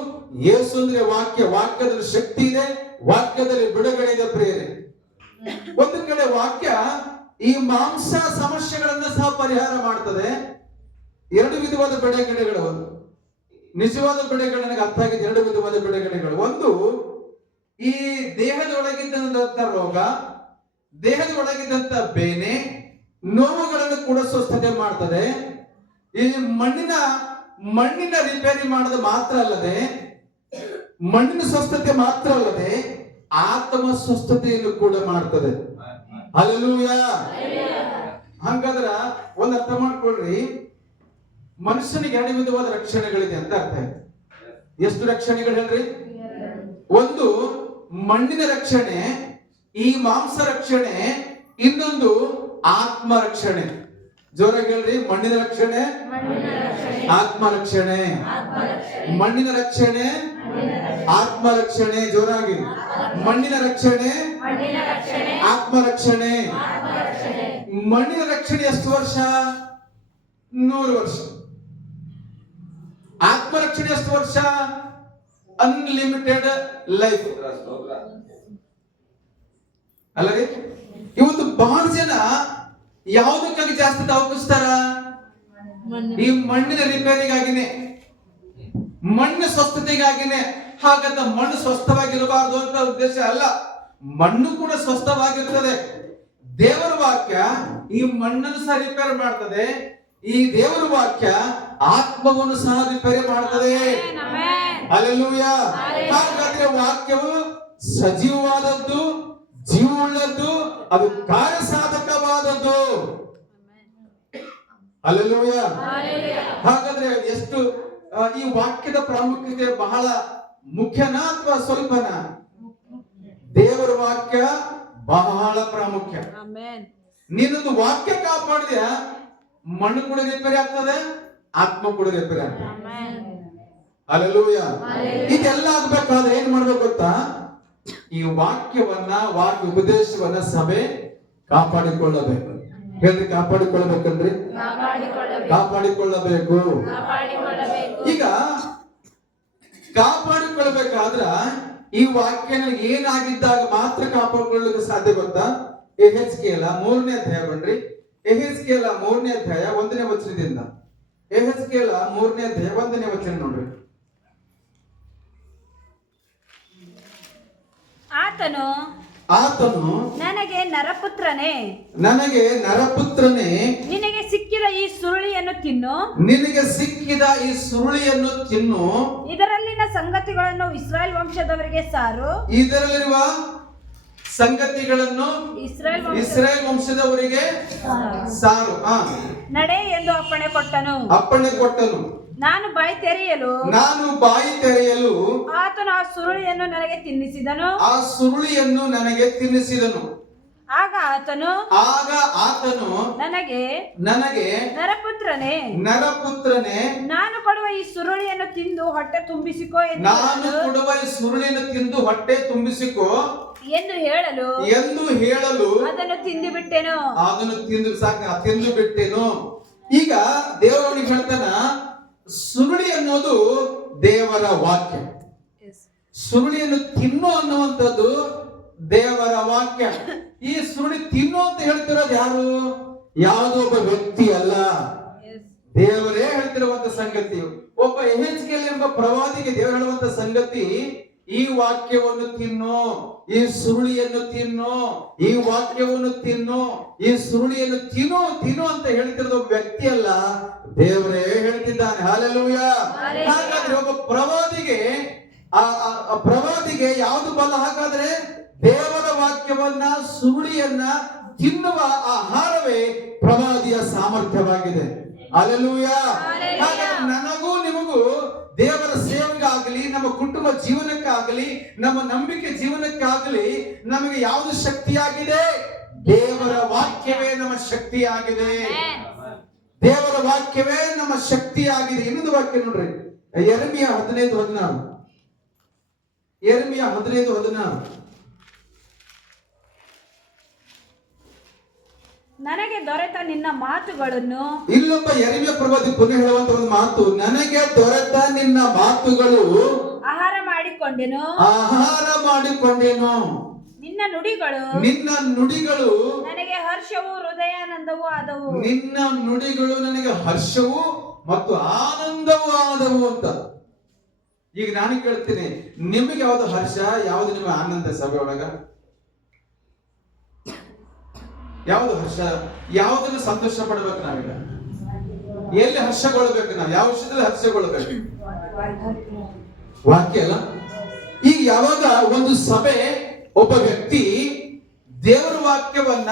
ಯೇಸು ಅಂದ್ರೆ ವಾಕ್ಯ, ವಾಕ್ಯದಲ್ಲಿ ಶಕ್ತಿ ಇದೆ, ವಾಕ್ಯದಲ್ಲಿ ಬಿಡುಗಡೆ ಇದೆ ಪ್ರಿಯರೇ. ಒಂದು ಕಡೆ ವಾಕ್ಯ ಈ ಮಾಂಸ ಸಮಸ್ಯೆಗಳನ್ನ ಸಹ ಪರಿಹಾರ ಮಾಡ್ತದೆ. 2 ವಿಧವಾದ ಬಿಡುಗಡೆಗಳು, ನಿಜವಾದ ಬಿಡುಗಡೆ ನನಗೆ ಅರ್ಥ ಆಗಿದೆ. 2 ವಿಧವಾದ ಬಿಡುಗಡೆಗಳು. ಒಂದು, ಈ ದೇಹದ ಒಳಗಿದ್ದಂತ ರೋಗ, ದೇಹದ ಒಳಗಿದ್ದಂತ ಬೇನೆ, ನೋವುಗಳನ್ನು ಕೂಡ ಸ್ವಸ್ಥತೆ ಮಾಡ್ತದೆ. ಈ ಮಣ್ಣಿನ ರಿಪೇರಿ ಮಾಡೋದು ಮಾತ್ರ ಅಲ್ಲದೆ, ಮಣ್ಣಿನ ಸ್ವಸ್ಥತೆ ಮಾತ್ರ ಅಲ್ಲದೆ ಆತ್ಮ ಸ್ವಸ್ಥತೆಯನ್ನು ಕೂಡ ಮಾಡ್ತದೆ. ಹಲ್ಲೆಲೂಯಾ. ಹಂಗಾದ್ರ ಒಂದು ಅರ್ಥ ಮಾಡ್ಕೊಳ್ರಿ, ಮನುಷ್ಯನಿಗೆ 2 ವಿಧವಾದ ರಕ್ಷಣೆಗಳಿದೆ ಅಂತ ಅರ್ಥ ಆಯ್ತು. ಎಷ್ಟು ರಕ್ಷಣೆಗಳು ಹೇಳ್ರಿ? ಒಂದು ಮಣ್ಣಿನ ರಕ್ಷಣೆ, ಈ ಮಾಂಸ ರಕ್ಷಣೆ. ಇನ್ನೊಂದು ಆತ್ಮ ರಕ್ಷಣೆ. ಜೋರಾಗಿ ಹೇಳ್ರಿ, ಮಣ್ಣಿನ ರಕ್ಷಣೆ, ಆತ್ಮ ರಕ್ಷಣೆ. ಮಣ್ಣಿನ ರಕ್ಷಣೆ, ಆತ್ಮ ರಕ್ಷಣೆ. ಜೋರಾಗಿ, ಮಣ್ಣಿನ ರಕ್ಷಣೆ, ಆತ್ಮ ರಕ್ಷಣೆ. ಮಣ್ಣಿನ ರಕ್ಷಣೆ ಎಷ್ಟು ವರ್ಷ? 100 ವರ್ಷ. ಆತ್ಮ ರಕ್ಷಣೆ ಎಷ್ಟು ವರ್ಷ? Unlimited life. ಅಲ್ಲರಿ, ಇವತ್ತು ಬಹಳ ಜನ ಯಾವುದಕ್ಕಾಗಿ ಜಾಸ್ತಿ ತವಕಿಸ್ತಾರ? ಈ ಮಣ್ಣಿನ ರಿಪೇರಿಗಾಗಿನೇ, ಮಣ್ಣು ಸ್ವಸ್ಥತೆಗಾಗಿನೇ. ಹಾಗಂತ ಮಣ್ಣು ಸ್ವಸ್ಥವಾಗಿರಬಾರ್ದು ಅಂತ ಉದ್ದೇಶ ಅಲ್ಲ, ಮಣ್ಣು ಕೂಡ ಸ್ವಸ್ಥವಾಗಿರ್ತದೆ. ದೇವರ ವಾಕ್ಯ ಈ ಮಣ್ಣನ್ನು ಸಹ ರಿಪೇರ್ ಮಾಡ್ತದೆ. ಈ ದೇವರ ವಾಕ್ಯ ಆತ್ಮವನ್ನು ಸಹ ರಿಪೇರಿ ಮಾಡ್ತದೆ. ಹಲ್ಲೆಲೂಯಾ. ಹಾಗಾದ್ರೆ ವಾಕ್ಯವು ಸಜೀವವಾದದ್ದು, ಜೀವವುಳ್ಳದ್ದು, ಅದು ಕಾರ್ಯಸಾಧಕವಾದದ್ದು. ಹಲ್ಲೆಲೂಯಾ. ಹಾಗಾದ್ರೆ ಎಷ್ಟು ಈ ವಾಕ್ಯದ ಪ್ರಾಮುಖ್ಯತೆ ಬಹಳ ಮುಖ್ಯನಾ ಅಥವಾ ಸ್ವಲ್ಪನಾ? ದೇವರ ವಾಕ್ಯ ಬಹಳ ಪ್ರಾಮುಖ್ಯ. ನೀನೊಂದು ವಾಕ್ಯ ಕಾಪಾಡಿದ್ಯಾ, ಮಣ್ಣು ಕೂಡ ರಿಪೇರಿ ಆಗ್ತದೆ, ಆತ್ಮ ಕೂಡ ರಿಪೇರಿ ಆಗ್ತದೆ. ಹಲ್ಲೆಲೂಯಾ. ಇದೆಲ್ಲ ಆಗ್ಬೇಕಾದ್ರೆ ಏನ್ ಮಾಡ್ಬೇಕು ಗೊತ್ತಾ? ಈ ವಾಕ್ಯ ಉಪದೇಶವನ್ನ ಸಭೆ ಕಾಪಾಡಿಕೊಳ್ಳಬೇಕು. ಹೇಳ್ರಿ, ಕಾಪಾಡಿಕೊಳ್ಳಬೇಕಂದ್ರಿ? ಕಾಪಾಡಿಕೊಳ್ಳಬೇಕು. ಈಗ ಕಾಪಾಡಿಕೊಳ್ಬೇಕಾದ್ರ ಈ ವಾಕ್ಯನ ಏನಾಗಿದ್ದಾಗ ಮಾತ್ರ ಕಾಪಾಡಿಕೊಳ್ಳಲಿಕ್ಕೆ ಸಾಧ್ಯ ಗೊತ್ತಾ? ಯೆಹೆಜ್ಕೇಲ 3ನೇ ಅಧ್ಯಾಯ ಬನ್ರಿ. ಯೆಹೆಜ್ಕೇಲ 3ನೇ ಅಧ್ಯಾಯ 1ನೇ ವಚನದಿಂದ. ಯೆಹೆಜ್ಕೇಲ 3ನೇ ಅಧ್ಯಾಯ 1ನೇ ವಚನ ನೋಡ್ರಿ. ಆತನು ನನಗೆ ನರಪುತ್ರನೇ, ನಿನಗೆ ಸಿಕ್ಕಿದ ಈ ಸುರುಳಿಯನ್ನು ತಿನ್ನು, ಇದರಲ್ಲಿನ ಸಂಗತಿಗಳನ್ನು ಇಸ್ರಾಯೇಲ್ ವಂಶದವರಿಗೆ ಸಾರು, ಇದರಲ್ಲಿರುವ ಸಂಗತಿಗಳನ್ನು ಇಸ್ರಾಯೇಲ್ ವಂಶದವರಿಗೆ ಸಾರು. ನಡೆ ಎಂದು ಅಪ್ಪಣೆ ಕೊಟ್ಟನು. ನಾನು ಬಾಯಿ ತೆರೆಯಲು ಆತನು ಆ ಸುರುಳಿಯನ್ನು ನನಗೆ ತಿನ್ನಿಸಿದನು. ಆಗ ಆತನು ನನಗೆ ನರಪುತ್ರನೇ, ನಾನು ಕೊಡುವ ಈ ಸುರುಳಿಯನ್ನು ತಿಂದು ಹೊಟ್ಟೆ ತುಂಬಿಸಿಕೋ ಎಂದು ಹೇಳಲು ಅದನ್ನು ತಿಂದು ಬಿಟ್ಟೆನು. ಈಗ ದೇವರವನಿಗೆ ಹೇಳ್ತಾನ, ಸುರುಳಿ ಅನ್ನೋದು ದೇವರ ವಾಕ್ಯ. ಸುರುಳಿಯನ್ನು ತಿನ್ನು ಅನ್ನುವಂಥದ್ದು ದೇವರ ವಾಕ್ಯ. ಈ ಸುರುಳಿ ತಿನ್ನು ಅಂತ ಹೇಳ್ತಿರೋದು ಯಾರು? ಯಾವುದೋ ಒಬ್ಬ ವ್ಯಕ್ತಿ ಅಲ್ಲ, ದೇವರೇ ಹೇಳ್ತಿರುವಂತ ಸಂಗತಿ. ಒಬ್ಬ ಯೆಹೆಜ್ಕೇಲ ಎಂಬ ಪ್ರವಾದಿಗೆ ದೇವರು ಹೇಳುವಂತ ಸಂಗತಿ, ಈ ವಾಕ್ಯವನ್ನು ತಿನ್ನು, ಈ ಸುರುಳಿಯನ್ನು ತಿನ್ನು, ಈ ವಾಕ್ಯವನ್ನು ತಿನ್ನು, ಈ ಸುರುಳಿಯನ್ನು ತಿನ್ನು ಅಂತ ಹೇಳ್ತಿರೋದು ಒಬ್ಬ ವ್ಯಕ್ತಿ ಅಲ್ಲ, ದೇವರೇ ಹೇಳ್ತಿದ್ದಾನೆ. ಹಲ್ಲೆಲೂಯಾ. ಹಾಗಾದ್ರೆ ಒಬ್ಬ ಪ್ರವಾದಿಗೆ ಯಾವುದು ಬಲ? ಹಾಗಾದ್ರೆ ದೇವರ ವಾಕ್ಯವನ್ನ, ಸುರುಳಿಯನ್ನ ತಿನ್ನುವ ಆಹಾರವೇ ಪ್ರವಾದಿಯ ಸಾಮರ್ಥ್ಯವಾಗಿದೆ. ಹಲ್ಲೆಲೂಯಾ. ಹಾಗಾದ್ರೆ ನನಗೂ ನಿಮಗೂ ದೇವರ ಸೇವೆಗಾಗಲಿ, ನಮ್ಮ ಕುಟುಂಬ ಜೀವನಕ್ಕಾಗಲಿ, ನಮ್ಮ ನಂಬಿಕೆ ಜೀವನಕ್ಕಾಗಲಿ ನಮಗೆ ಯಾವುದು ಶಕ್ತಿಯಾಗಿದೆ? ದೇವರ ವಾಕ್ಯವೇ ನಮ್ಮ ಶಕ್ತಿಯಾಗಿದೆ. ದೇವರ ವಾಕ್ಯವೇ ನಮ್ಮ ಶಕ್ತಿಯಾಗಿದೆ. ಇನ್ನೊಂದು ವಾಕ್ಯ ನೋಡ್ರಿ, ಯೆರೆಮೀಯ 15:16. ಯೆರೆಮೀಯ 15:16. ನನಗೆ ದೊರೆತ ನಿನ್ನ ಮಾತುಗಳನ್ನು, ಇಲ್ಲೊಬ್ಬ ಯೆರೆಮೀಯ ಪ್ರವಾದಿ ಪುನಃ ಹೇಳುವಂತ ಒಂದು ಮಾತು, ನನಗೆ ದೊರೆತ ನಿನ್ನ ಮಾತುಗಳು ಆಹಾರ ಮಾಡಿಕೊಂಡೆನು. ನಿನ್ನ ನುಡಿಗಳು ನನಗೆ ಹರ್ಷವೂ ಹೃದಯಾನಂದವೂ ಆದವು. ನಿನ್ನ ನುಡಿಗಳು ನನಗೆ ಹರ್ಷವೂ ಮತ್ತು ಆನಂದವೂ ಆದವು ಅಂತ. ಈಗ ನಾನು ಕೇಳ್ತೀನಿ, ನಿಮಗೆ ಯಾವ್ದು ಹರ್ಷ, ಯಾವ್ದು ನಿಮಗೆ ಆನಂದ? ಸಭೆ ಒಳಗ ಯಾವ್ದು ಹರ್ಷ? ಯಾವುದನ್ನು ಸಂತೋಷ ಪಡ್ಬೇಕು ನಾವೀಗ? ಎಲ್ಲಿ ಹರ್ಷಗೊಳ್ಬೇಕು? ನಾವು ಯಾವ ವಿಷಯದಲ್ಲಿ ಹರ್ಷಗೊಳ್ಬೇಕು? ವಾಕ್ಯ ಅಲ್ಲ. ಈಗ ಯಾವಾಗ ಒಂದು ಸಭೆ, ಒಬ್ಬ ವ್ಯಕ್ತಿ ದೇವರ ವಾಕ್ಯವನ್ನ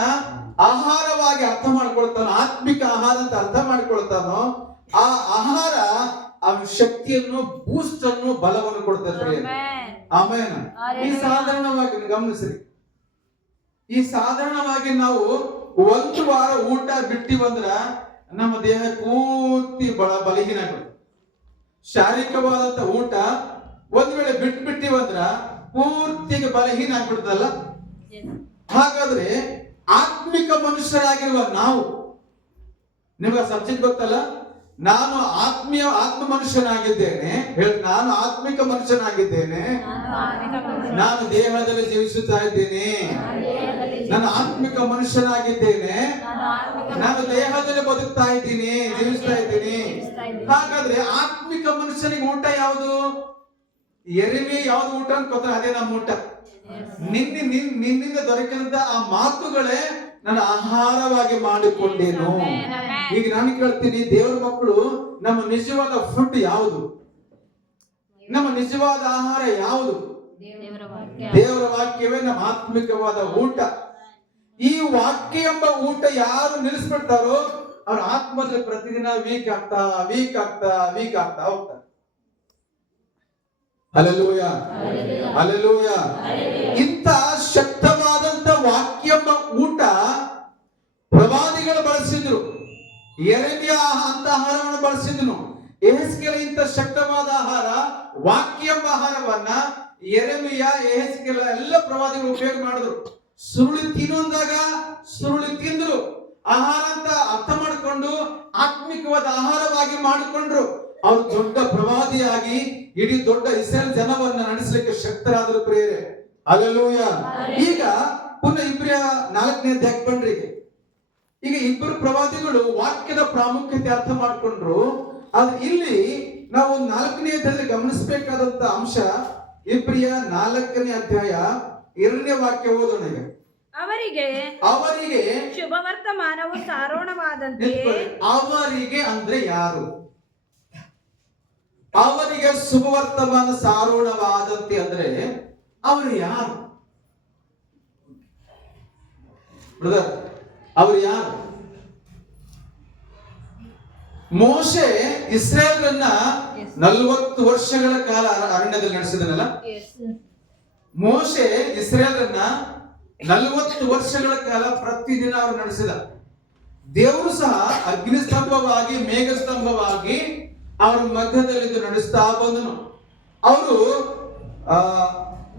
ಆಹಾರವಾಗಿ ಅರ್ಥ ಮಾಡ್ಕೊಳ್ತಾನೋ, ಆತ್ಮಿಕ ಆಹಾರ ಅಂತ ಅರ್ಥ ಮಾಡ್ಕೊಳ್ತಾನೋ, ಆ ಆಹಾರ ಆ ಶಕ್ತಿಯನ್ನು, ಬೂಸ್ಟ್ ಅನ್ನು, ಬಲವನ್ನು ಕೊಡ್ತಾರೆ. ಆಮೇಲೆ ಈ ಸಾಧಾರಣವಾಗಿ ಗಮನಿಸ್ರಿ, ಈ ಸಾಧಾರಣವಾಗಿ ನಾವು ಒಂದು ವಾರ ಊಟ ಬಿಟ್ಟಿವಂದ್ರ ನಮ್ಮ ದೇಹ ಪೂರ್ತಿ ಬಲಹೀನ ಆಗುತ್ತೆ. ಶಾರೀರಿಕವಾದಂತ ಊಟ ಒಂದ್ ವೇಳೆ ಬಿಟ್ಟಿವಂದ್ರ ಪೂರ್ತಿಗೆ ಬಲಹೀನ ಆಗ್ಬಿಡ್ತದಲ್ಲ. ಹಾಗಾದ್ರೆ ಆತ್ಮಿಕ ಮನುಷ್ಯರಾಗಿರುವ ನಾವು, ನಿಮ್ಗೆ ಸಬ್ಜೆಕ್ಟ್ ಗೊತ್ತಲ್ಲ, ನಾನು ಆತ್ಮ ಮನುಷ್ಯನಾಗಿದ್ದೇನೆ. ನಾನು ಆತ್ಮಿಕ ಮನುಷ್ಯನಾಗಿದ್ದೇನೆ. ನಾನು ದೇಹದಲ್ಲಿ ಜೀವಿಸುತ್ತಾ ಇದ್ದೇನೆ. ನಾನು ಆತ್ಮಿಕ ಮನುಷ್ಯನಾಗಿದ್ದೇನೆ. ನಾನು ದೇಹದಲ್ಲಿ ಬದುಕ್ತಾ ಇದ್ದೀನಿ, ಜೀವಿಸ್ತಾ ಇದ್ದೀನಿ. ಹಾಗಾದ್ರೆ ಆತ್ಮಿಕ ಮನುಷ್ಯನಿಗೆ ಊಟ ಯಾವುದು? ಯೆರೆಮೀಯ ಯಾವ್ದು ಊಟ ಅನ್ಕೋತಾರೆ, ಅದೇ ನಮ್ಮ ಊಟ. ನಿನ್ನಿಂದ ದೊರಕಿದಂತ ಆ ಮಾತುಗಳೇ ನನ್ನ ಆಹಾರವಾಗಿ ಮಾಡಿಕೊಂಡೇನು. ಈಗ ನಾನು ಕೇಳ್ತೀನಿ, ದೇವರ ಮಕ್ಕಳು, ನಮ್ಮ ನಿಜವಾದ ಫುಡ್ ಯಾವುದು? ನಮ್ಮ ನಿಜವಾದ ಆಹಾರ ಯಾವುದು? ದೇವರ ವಾಕ್ಯವೇ ನಮ್ಮ ಆತ್ಮಿಕವಾದ ಊಟ. ಈ ವಾಕ್ಯ ಎಂಬ ಊಟ ಯಾರು ನಿಲ್ಲಿಸ್ಬಿಡ್ತಾರೋ ಅವ್ರ ಆತ್ಮದಲ್ಲಿ ಪ್ರತಿದಿನ ವೀಕ್ ಆಗ್ತಾ ಹೋಗ್ತಾರೆ. Hallelujah, hallelujah. ಇಂಥ ಶಕ್ತವಾದಂತ ವಾಕ್ಯ ಎಂಬ ಊಟ ಪ್ರವಾದಿಗಳು ಬಳಸಿದ್ರು. ಯೆರೆಮೀಯ ಅಂತ ಆಹಾರವನ್ನು ಬಳಸಿದ್ನು. ಯೆಹೆಜ್ಕೇಲ ಇಂಥ ಶಕ್ತವಾದ ಆಹಾರ ವಾಕ್ಯ ಎಂಬ ಆಹಾರವನ್ನ ಯೆರೆಮೀಯ, ಯೆಹೆಜ್ಕೇಲ ಎಲ್ಲ ಪ್ರವಾದಿಗಳು ಉಪಯೋಗ ಮಾಡಿದ್ರು. ಸುರುಳಿ ತಿನ್ನುವಂದಾಗ ಸುರುಳಿ ತಿಂದ್ರು, ಆಹಾರ ಅಂತ ಅರ್ಥ ಮಾಡಿಕೊಂಡು ಆತ್ಮಿಕವಾದ ಆಹಾರವಾಗಿ ಮಾಡಿಕೊಂಡ್ರು. ಅವರು ದೊಡ್ಡ ಪ್ರವಾದಿಯಾಗಿ ಇಡೀ ದೊಡ್ಡ ಇಸ್ರೇಲ್ ಜನವನ್ನ ನಡೆಸಲಿಕ್ಕೆ ಶಕ್ತರಾದರು ಪ್ರಿಯರೇ. ಹಲ್ಲೆಲೂಯ. ಈಗ ಪುನಃ ಇಬ್ರಿಯ 4ನೇ ಅಧ್ಯಾಯಕ್ಕೆ ಬನ್ರಿ. ಈಗ ಇಬ್ಬರು ಪ್ರವಾದಿಗಳು ವಾಕ್ಯದ ಪ್ರಾಮುಖ್ಯತೆ ಅರ್ಥ ಮಾಡಿಕೊಂಡ್ರು. ಆದ್ರೆ ಇಲ್ಲಿ ನಾವು 4ನೇ ಅಧ್ಯಾಯದಲ್ಲಿ ಗಮನಿಸಬೇಕಾದಂತ ಅಂಶ ಇಬ್ರಿಯ 4ನೇ ಅಧ್ಯಾಯ 2ನೇ ವಾಕ್ಯ ಓದೋಣ. ಈಗ ಅವರಿಗೆ ಶುಭ ವರ್ತಮಾನವು ಸಾರೋಣವಾದಂತೆ. ಅವರಿಗೆ ಅಂದ್ರೆ ಯಾರು? ಅವರಿಗೆ ಶುಭವರ್ತಮಾನ ಸಾರೋಣವಾದಂತೆ ಅಂದ್ರೆ ಅವರು ಯಾರು ಬ್ರದರ್? ಅವರು ಯಾರು? ಮೋಶೆ ಇಸ್ರೇಲರನ್ನ 40 ವರ್ಷಗಳ ಕಾಲ ಅರಣ್ಯದಲ್ಲಿ ನಡೆಸಿದನಲ್ಲ. ಮೋಶೆ ಇಸ್ರೇಲರನ್ನ 40 ವರ್ಷಗಳ ಕಾಲ ಪ್ರತಿದಿನ ಅವರು ನಡೆಸಿದ. ದೇವರು ಸಹ ಅಗ್ನಿಸ್ತಂಭವಾಗಿ ಮೇಘಸ್ತಂಭವಾಗಿ ಅವರ ಮಧ್ಯದಲ್ಲಿ ನಡೆಸ್ತಾ ಬಂದನು. ಅವರು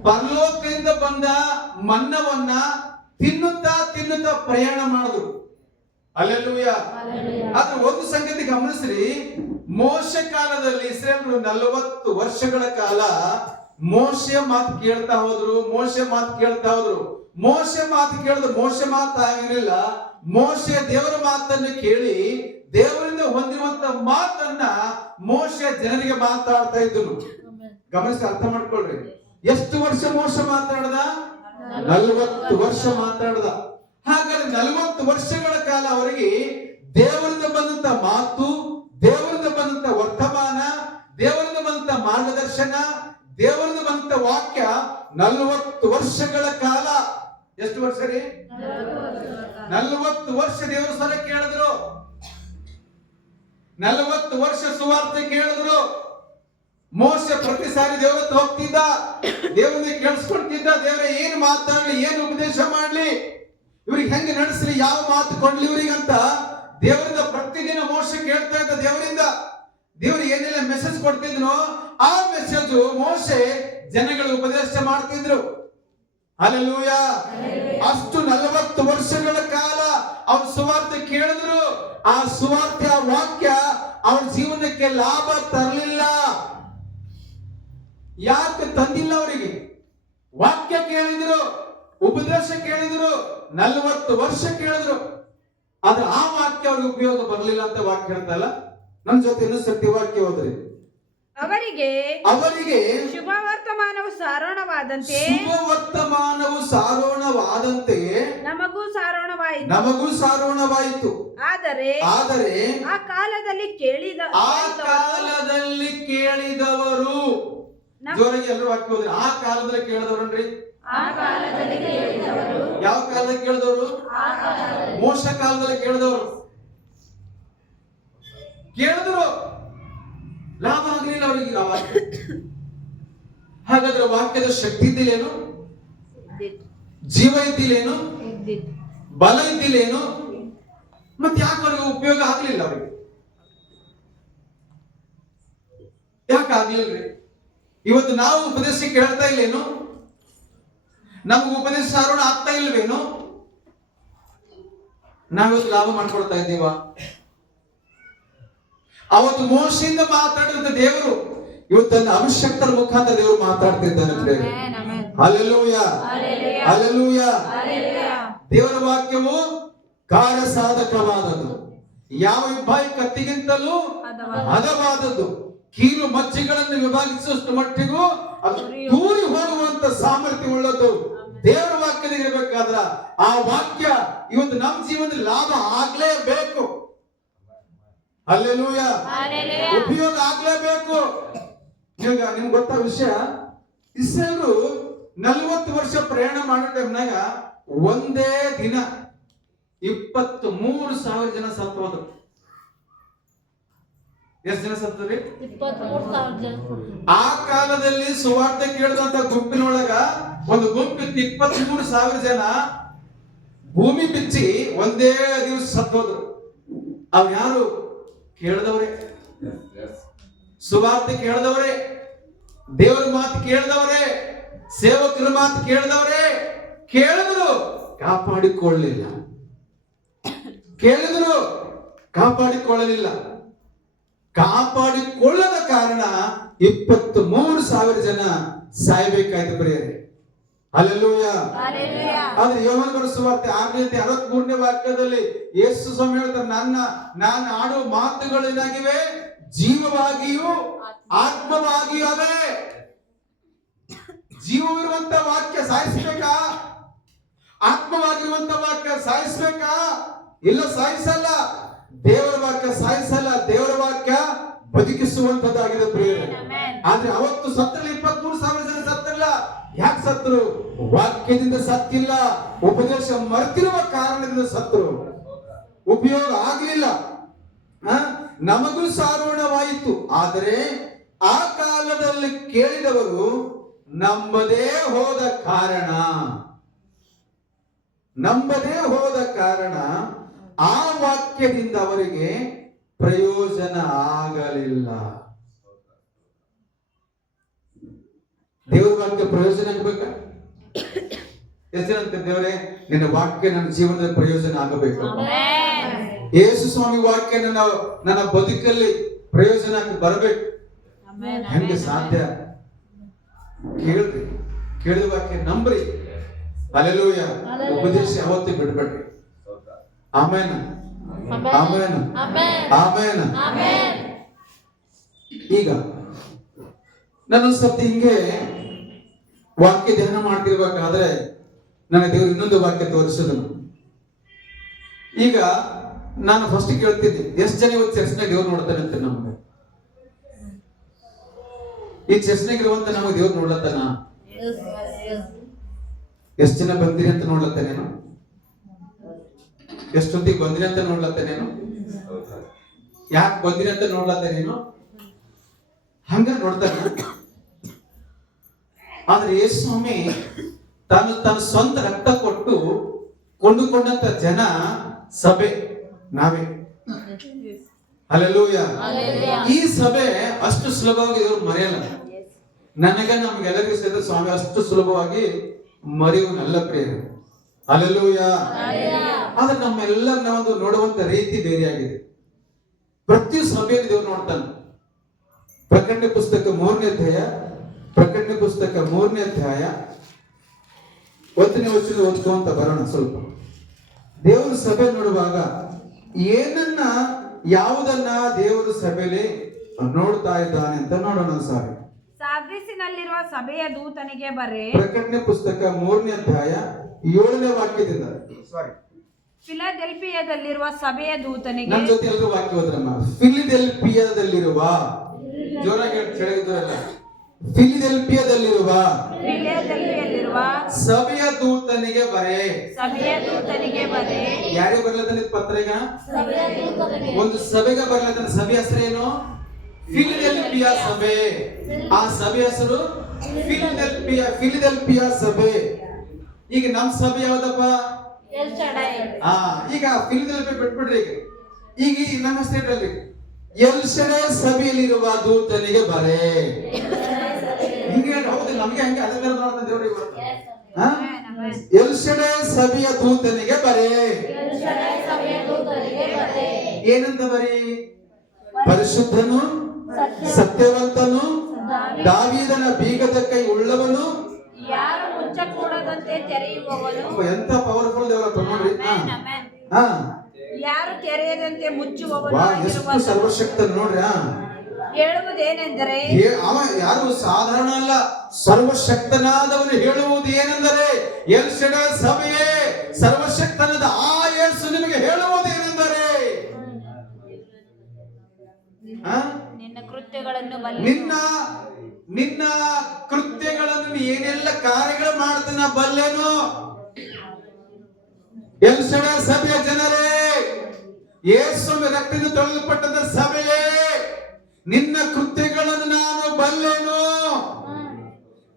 ಪರಲೋಕದಿಂದ ಬಂದ ಮನ್ನವನ್ನ ತಿನ್ನುತ್ತಾ ಪ್ರಯಾಣ ಮಾಡಿದ್ರು. ಹಲ್ಲೆಲೂಯ. ಆದ್ರೆ ಒಂದು ಸಂಗತಿ ಗಮನಿಸ್ರಿ, ಮೋಶೆ ಕಾಲದಲ್ಲಿ ಇಸ್ರೇಲರು 40 ವರ್ಷಗಳ ಕಾಲ ಮೋಶೆ ಮಾತು ಕೇಳ್ತಾ ಹೋದ್ರು. ಮೋಶೆ ಮಾತು ಕೇಳಿದ್ರು. ಮೋಶೆ ಮಾತು ಆಗಿರಲಿಲ್ಲ. ಮೋಶೆ ದೇವರ ಮಾತನ್ನು ಕೇಳಿ ದೇವರಿಂದ ಹೊಂದಿರುವಂತ ಮಾತನ್ನ ಮೋಶೆ ಜನರಿಗೆ ಮಾತಾಡ್ತಾ ಇದ್ದನು. ಗಮನಿಸಿ ಅರ್ಥ ಮಾಡ್ಕೊಳ್ರಿ. ಎಷ್ಟು ವರ್ಷ ಮೋಶೆ ಮಾತಾಡ್ದ? 40 ವರ್ಷ ಮಾತಾಡ್ದ. ಹಾಗಾದ್ರೆ 40 ವರ್ಷಗಳ ಕಾಲ ಅವರಿಗೆ ದೇವರಿಂದ ಬಂದಂತ ಮಾತು, ದೇವರಿಂದ ಬಂದಂತ ವರ್ತಮಾನ, ದೇವರಿಂದ ಬಂದಂತ ಮಾರ್ಗದರ್ಶನ, ದೇವರಿಂದ ಬಂದಂತ ವಾಕ್ಯ 40 ವರ್ಷಗಳ ಕಾಲ. ಎಷ್ಟು ವರ್ಷ ರೀ? 40 ವರ್ಷ ದೇವರ ಸ್ವರ ಕೇಳಿದ್ರು. 40 ವರ್ಷ ಸುವಾರ್ತೆ ಕೇಳಿದ್ರು. ಮೋಶೆ ಪ್ರತಿ ಸಾರಿ ದೇವರ ಹತ್ರ ಹೋಗ್ತಿದ್ದ, ದೇವರನ್ನ ಕೇಳಿಸ್ಕೊಳ್ತಿದ್ದ. ದೇವರ ಏನ್ ಮಾತಾಡ್ಲಿ, ಏನ್ ಉಪದೇಶ ಮಾಡ್ಲಿ, ಇವ್ರಿಗೆ ಹೆಂಗೆ ನಡೆಸಲಿ, ಯಾವ ಮಾತು ಕೊಡ್ಲಿ ಇವ್ರಿಗಂತ ದೇವರಿಂದ ಪ್ರತಿದಿನ ಮೋಶೆ ಕೇಳ್ತಾ ಇದ್ದ. ದೇವರು ಏನೆಲ್ಲ ಮೆಸೇಜ್ ಕೊಡ್ತಿದ್ನೋ ಆ ಮೆಸೇಜ್ ಮೋಶೆ ಜನಗಳು ಉಪದೇಶ ಮಾಡ್ತಿದ್ರು. ಹಲ್ಲೆಲೂಯ. ಅಷ್ಟು 40 ವರ್ಷಗಳ ಕಾಲ ಅವ್ರ ಸುವಾರ್ತೆ ಕೇಳಿದ್ರು. ಆ ಸುವಾರ್ತೆ, ಆ ವಾಕ್ಯ ಅವ್ರ ಜೀವನಕ್ಕೆ ಲಾಭ ತರಲಿಲ್ಲ. ಯಾಕೆ ತಂದಿಲ್ಲ? ಅವರಿಗೆ ವಾಕ್ಯ ಕೇಳಿದ್ರು, ಉಪದೇಶ ಕೇಳಿದ್ರು, 40 ವರ್ಷ ಕೇಳಿದ್ರು. ಆದ್ರೆ ಆ ವಾಕ್ಯ ಅವ್ರಿಗೆ ಉಪಯೋಗ ಬರಲಿಲ್ಲ ಅಂತ ವಾಕ್ಯ ಹೇಳ್ತಲ್ಲ. ನನ್ನ ಜೊತೆ ಇನ್ನೂ ಸತ್ಯ ವಾಕ್ಯ ಹೋದ್ರಿ. ಅವರಿಗೆ ಶುಭ ವರ್ತಮಾನವು ಸಾರೋಣವಾದಂತೆ ನಮಗೂ ಸಾರೋಣವಾಯಿತು. ಆದರೆ ಆ ಕಾಲದಲ್ಲಿ ಕೇಳಿದವರು ಜೋರಾಗಿ ಎಲ್ಲರೂ ವಾಕ್ಯ ಹೋದ್ರಿ. ಆ ಕಾಲದಲ್ಲಿ ಕೇಳಿದವರನ್ರಿ. ಯಾವ ಕಾಲದಲ್ಲಿ ಕೇಳಿದವರು? ಮೋಶೆ ಕಾಲದಲ್ಲಿ ಕೇಳಿದವರು. ಲಾಭ ಆಗಲಿಲ್ಲ ಅವರಿಗೆ ಆ ವಾಕ್ಯ. ಹಾಗಾದ್ರೆ ವಾಕ್ಯದ ಶಕ್ತಿ ಇದ್ದಿಲ್ಲೇನು? ಜೀವ ಇದ್ದಿಲ್ಲೇನು? ಬಲ ಇದ್ದಿಲ್ಲೇನು? ಮತ್ತೆ ಯಾಕೆ ಅವ್ರಿಗೆ ಉಪಯೋಗ ಆಗ್ಲಿಲ್ಲ? ಅವರಿಗೆ ಯಾಕೆ ಆಗ್ಲಿಲ್ರಿ? ಇವತ್ತು ನಾವು ಉಪದೇಶ ಕೇಳ್ತಾ ಇಲ್ಲೇನು? ನಮ್ಗೆ ಉಪದೇಶ ಸಾರೋಣ ಆಗ್ತಾ ಇಲ್ವೇನು? ನಾವಿವತ್ತು ಲಾಭ ಮಾಡ್ಕೊಳ್ತಾ ಇದ್ದೀವ? ಅವತ್ತು ಮೋಶೆಯಿಂದ ಮಾತಾಡಿದಂತ ದೇವರು ಇವತ್ತನ್ನ ಅಭಿಷಕ್ತರ ಮುಖಾಂತರ ದೇವರು ಮಾತಾಡ್ತಿದ್ದಾನೆ. Hallelujah, hallelujah. ದೇವರ ವಾಕ್ಯವು ಕಾರ್ಯಸಾಧಕವಾದದ್ದು, ಯಾವ ವಿಭಾಗ ಕತ್ತಿಗಿಂತಲೂ ಹದವಾದದ್ದು, ಕೀಲು ಮಜ್ಜೆಗಳನ್ನು ವಿಭಾಗಿಸುವಷ್ಟು ಮಟ್ಟಿಗೂ ಅದು ದೂರಿ ಹೋಗುವಂತ ಸಾಮರ್ಥ್ಯ ಉಳ್ಳದ್ದು. ದೇವರ ವಾಕ್ಯದಲ್ಲಿ ಇರಬೇಕಾದ್ರ ಆ ವಾಕ್ಯ ಇವತ್ತು ನಮ್ಮ ಜೀವನದಲ್ಲಿ ಲಾಭ ಆಗ್ಲೇಬೇಕು. ಹಲ್ಲೆಲೂಯ. ಉಪಯೋಗ ಆಗ್ಲೇಬೇಕು. ಈಗ ನಿಮ್ಗೆ ಗೊತ್ತಾ ವಿಷಯ, ಇಸ್ರೇಲರು 40 ವರ್ಷ ಪ್ರಯಾಣ ಮಾಡೋ ಟೈಮ್ನಾಗ ಒಂದೇ ದಿನ 23,000 ಜನ ಸತ್ತು ಹೋದ್ರು. ಎಷ್ಟು ಜನ ಸತ್ತದ್ರಿ? 23,000 ಜನ. ಆ ಕಾಲದಲ್ಲಿ ಸುವಾರ್ತೆ ಕೇಳಿದಂತ ಗುಂಪಿನೊಳಗ ಒಂದು ಗುಂಪಿತ್ತು 23,000 ಜನ ಭೂಮಿ ಬಿಚ್ಚಿ ಒಂದೇ ದಿವಸ ಸತ್ತೋದ್ರು. ಅವ್ ಯಾರು? ಕೇಳಿದವರೇ, ಸುವಾರ್ತೆ ಕೇಳಿದವರೇ, ದೇವರ ಮಾತು ಕೇಳಿದವರೇ, ಸೇವಕರ ಮಾತು ಕೇಳಿದವರೇ. ಕೇಳಿದ್ರು, ಕಾಪಾಡಿಕೊಳ್ಳಲಿಲ್ಲ. ಕೇಳಿದ್ರು, ಕಾಪಾಡಿಕೊಳ್ಳಲಿಲ್ಲ. ಕಾಪಾಡಿಕೊಳ್ಳದ ಕಾರಣ 23,000 ಜನ ಸಾಯಬೇಕಾಯ್ತು ಪ್ರಿಯರೇ. ಹಲ್ಲೆಲೂಯಾ. ಆದ್ರೆ ಯೋಹಾನ ಬರೆದ ಸುವಾರ್ತೆ 6:63 ವಾಕ್ಯದಲ್ಲಿ ಯೇಸು ಸ್ವಾಮಿ ಹೇಳ್ತಾರೆ, ನಾನು ಆಡುವ ಮಾತುಗಳು ಏನಾಗಿವೆ? ಜೀವವಾಗಿಯೂ ಆತ್ಮವಾಗಿಯೂ ಅವೆ. ಜೀವವಿರುವಂತ ವಾಕ್ಯ ಸಾಯಿಸ್ಬೇಕಾ? ಆತ್ಮವಾಗಿರುವಂತ ವಾಕ್ಯ ಸಾಯಿಸ್ಬೇಕಾ? ಇಲ್ಲ, ಸಾಯಿಸಲ್ಲ. ದೇವರ ವಾಕ್ಯ ಸಾಯಿಸಲ್ಲ. ದೇವರ ವಾಕ್ಯ ಬದುಕಿಸುವಂತದ್ದಾಗಿದೆ ಪ್ರಿಯರೇ. ಆದ್ರೆ ಅವತ್ತು ಸತ್ತರಲ್ಲಿ 23,000 ಜನ ಸತ್ತಲ್ಲ. ಯಾಕೆ ಸತ್ತರು? ವಾಕ್ಯದಿಂದ ಸತ್ತಿಲ್ಲ, ಉಪದೇಶ ಮರೆತಿರುವ ಕಾರಣದಿಂದ ಸತ್ತರು. ಉಪಯೋಗ ಆಗ್ಲಿಲ್ಲ. ನಮಗೂ ಸಾರೋಣವಾಯಿತು. ಆದರೆ ಆ ಕಾಲದಲ್ಲಿ ಕೇಳಿದವರು ನಂಬದೇ ಹೋದ ಕಾರಣ ಆ ವಾಕ್ಯದಿಂದ ಅವರಿಗೆ ಪ್ರಯೋಜನ ಆಗಲಿಲ್ಲ. ದೇವರ ವಾಕ್ಯ ಪ್ರಯೋಜನ ಆಗಬೇಕಾ? ಹೆಸರಂತೆ, ದೇವರೇ ನಿನ್ನ ವಾಕ್ಯ ನನ್ನ ಜೀವನದ ಪ್ರಯೋಜನ ಆಗಬೇಕು. ಯೇಸು ಸ್ವಾಮಿ ವಾಕ್ಯ ನನ್ನ ಬದುಕಲ್ಲಿ ಪ್ರಯೋಜನ ಬರಬೇಕು. ಹೆಂಗೆ ಸಾಧ್ಯ? ಕೇಳ್ರಿ, ಕೇಳಿದ ವಾಕ್ಯ ನಂಬ್ರಿ. ಹಲ್ಲೆಲೂಯಾ. ಉಪದೇಶ ಯಾವತ್ತೂ ಬಿಡ್ಬೇಡ್ರಿ. ಆಮೇನ್, ಆಮೇನ್, ಆಮೇನ್. ಈಗ ನಾನು ಸತಿ ಹಿಂಗೆ ವಾಕ್ಯ ಧ್ಯಾನ ಮಾಡ್ತಿರ್ಬೇಕಾದ್ರೆ ನನಗೆ ದೇವರು ಇನ್ನೊಂದು ವಾಕ್ಯ ತೋರಿಸಿದನು. ಈಗ ನಾನು ಫಸ್ಟ್ ಕೇಳ್ತಿದ್ದೆ, ಎಷ್ಟು ಜನ ಇವತ್ತು ಚರ್ಚ್ನಾಗ ದೇವ್ರು ನೋಡ್ತಾನೆ ಅಂತ? ನಮ್ಗೆ ಈ ಚರ್ಚ್ನಾಗ ಇರುವಂತ ನಮಗೆ ದೇವ್ರು ನೋಡ್ಲತ್ತಾನ? ಎಷ್ಟು ಜನ ಬಂದಿರಿ ಅಂತ ನೋಡ್ಲತ್ತಾನೇನು? ಎಷ್ಟೊತ್ತಿಗೆ ಬಂದಿರಿ ಅಂತ ನೋಡ್ಲತ್ತಾನೇನು? ಯಾಕೆ ಬಂದಿರಿ ಅಂತ ನೋಡ್ಲತ್ತಾನೇನು? ಹಂಗ ನೋಡ್ತಾನೆ. ಆದ್ರೆ ಯೇಸು ಸ್ವಾಮಿ ತನ್ನ ಸ್ವಂತ ರಕ್ತ ಕೊಟ್ಟು ಕೊಂಡುಕೊಂಡಂತ ಜನ ಸಭೆ ನಾವೇ. ಹಲ್ಲೆಲೂಯಾ. ಈ ಸಭೆ ಅಷ್ಟು ಸುಲಭವಾಗಿ ಇವರು ಮರೆಯಲ್ಲ. ನಮಗೆಲ್ಲರಿಗೂ ಸೇರಿದ ಸ್ವಾಮಿ ಅಷ್ಟು ಸುಲಭವಾಗಿ ಮರೆಯುವನಲ್ಲ ಪ್ರಿಯರೇ. ಹಲ್ಲೆಲೂಯಾ. ಆದ್ರೆ ನಮ್ಮೆಲ್ಲರನ್ನ ಒಂದು ನೋಡುವಂತ ರೀತಿ ಬೇರೆಯಾಗಿದೆ. ಪ್ರತಿ ಸಭೆಯಲ್ಲಿ ದೇವರು ನೋಡ್ತಾನೆ. ಪ್ರಕಟಣೆ ಪುಸ್ತಕ 3ನೇ ಅಧ್ಯಾಯ 1ನೇ ವಚನ ಓದ್ಕೊಂತ ಬರೋಣ ಸ್ವಲ್ಪ. ದೇವರು ಸಭೆ ನೋಡುವಾಗ ಯಾವುದನ್ನ ದೇವರು ಸಭೆಯಲ್ಲಿ ನೋಡ್ತಾ ಇದ್ದಾನೆ ಅಂತ ನೋಡೋಣ. ಸಾರ್ದಿಸಿನಲ್ಲಿರುವ ಸಭೆಯ ದೂತನಿಗೆ ಬರೆ. ಪ್ರಕಟಣೆ ಪುಸ್ತಕ 3ನೇ ಅಧ್ಯಾಯ 7ನೇ ವಾಕ್ಯದಿಂದ. ಫಿಲದೆಲ್ಫಿಯಾದಲ್ಲಿರುವ ಸಭೆಯ ದೂತನಿಗೆ. ನನ್ನ ಜೊತೆ ಎಲ್ಲರೂ ವಾಕ್ಯ ಓದ್ರಮ್ಮ. ಫಿಲದೆಲ್ಫಿಯಾದಲ್ಲಿರುವ, ಜೋರಾಗಿ ಹೇಳಿದ್ರಲ್ಲ, ಫಿಲದೆಲ್ಫಿಯಾದಲ್ಲಿರುವ ಸಭೆಯ ದೂತನಿಗೆ ಬರೆ. ಯಾರಿಗೆ ಬರ್ಲತ್ತಾನೆ ಪತ್ರ? ಈಗ ಒಂದು ಸಭೆಗೆ ಬರ್ಲತ್ತಾನೆ. ಸಭೆ ಹೆಸರೇನು? ಫಿಲದೆಲ್ಫಿಯಾ ಸಭೆ. ಆ ಸಭೆ ಹೆಸರು ಫಿಲದೆಲ್ಫಿಯಾ ಸಭೆ. ಈಗ ನಮ್ ಸಭೆ ಯಾವ್ದಪ್ಪ? ಈಗ ಫಿಲದೆಲ್ಫಿಯಾ ಬಿಟ್ಬಿಡ್ರಿ. ಈಗ ನಮ್ಮ ಸ್ಟೇಟ್ ಅಲ್ಲಿ ಎಲ್ ಶಡೈ ಸಭೆಯಲ್ಲಿರುವ ದೂತನಿಗೆ ಬರೆ. ಹಿಂಗೆ ಹೌದು, ನಮ್ಗೆ ಹಂಗೆ ಅದೇ ತರ ನೋಡ್ತಾನೆ ದೇವ್ರಿಗೆ. ಎಲ್ ಶಡೈ ಸಭೆಯ ದೂತನಿಗೆ ಬರೆ. ಏನಂತ ಬರಿ? ಪರಿಶುದ್ಧನು, ಸತ್ಯವಂತನು, ದಾವೀದನ ಬೀಗದ ಕೈ ಉಳ್ಳವನು, ಯಾರು ಮುಚ್ಚಕೂಡದಂತೆ ತೆರೆಯುವವನು. ಎಂತ ಪವರ್ಫುಲ್ ದೇವರಪ್ಪ ನೋಡ್ರಿ. ಯಾರು ತೆರೆಯದಂತೆ ಮುಚ್ಚುವವನು. ಎಷ್ಟು ಸರ್ವಶಕ್ತ ನೋಡ್ರಿ. ಹೇಳುವುದೇನೆಂದರೆ, ಯಾರು ಸಾಧಾರಣ ಅಲ್ಲ, ಸರ್ವಶಕ್ತನಾದವನು ಹೇಳುವುದು ಏನೆಂದರೆ, ಎಲ್ ಶಡೈ ಸಭೆಯೇ, ಸರ್ವಶಕ್ತನಾದ ಆ ಯೇಸು ನಿಮಗೆ ಹೇಳುವುದೇನೆಂದರೆ, ನಿನ್ನ ಕೃತ್ಯಗಳನ್ನು ನಿನ್ನ ಕೃತ್ಯಗಳನ್ನು ಏನೆಲ್ಲ ಕಾರ್ಯಗಳು ಮಾಡ್ತಾನ ಬಲ್ಲೇನು. ಎಲ್ಸಡ ಸಭೆಯ ಜನರೇ, ಯೇಸುವಿನ ರಕ್ತದಿಂದ ತೊಳೆಯಲ್ಪಟ್ಟಂತ ಸಭೆಯೇ, ನಿನ್ನ ಕೃತ್ಯಗಳನ್ನು ನಾನು ಬಲ್ಲೆನು.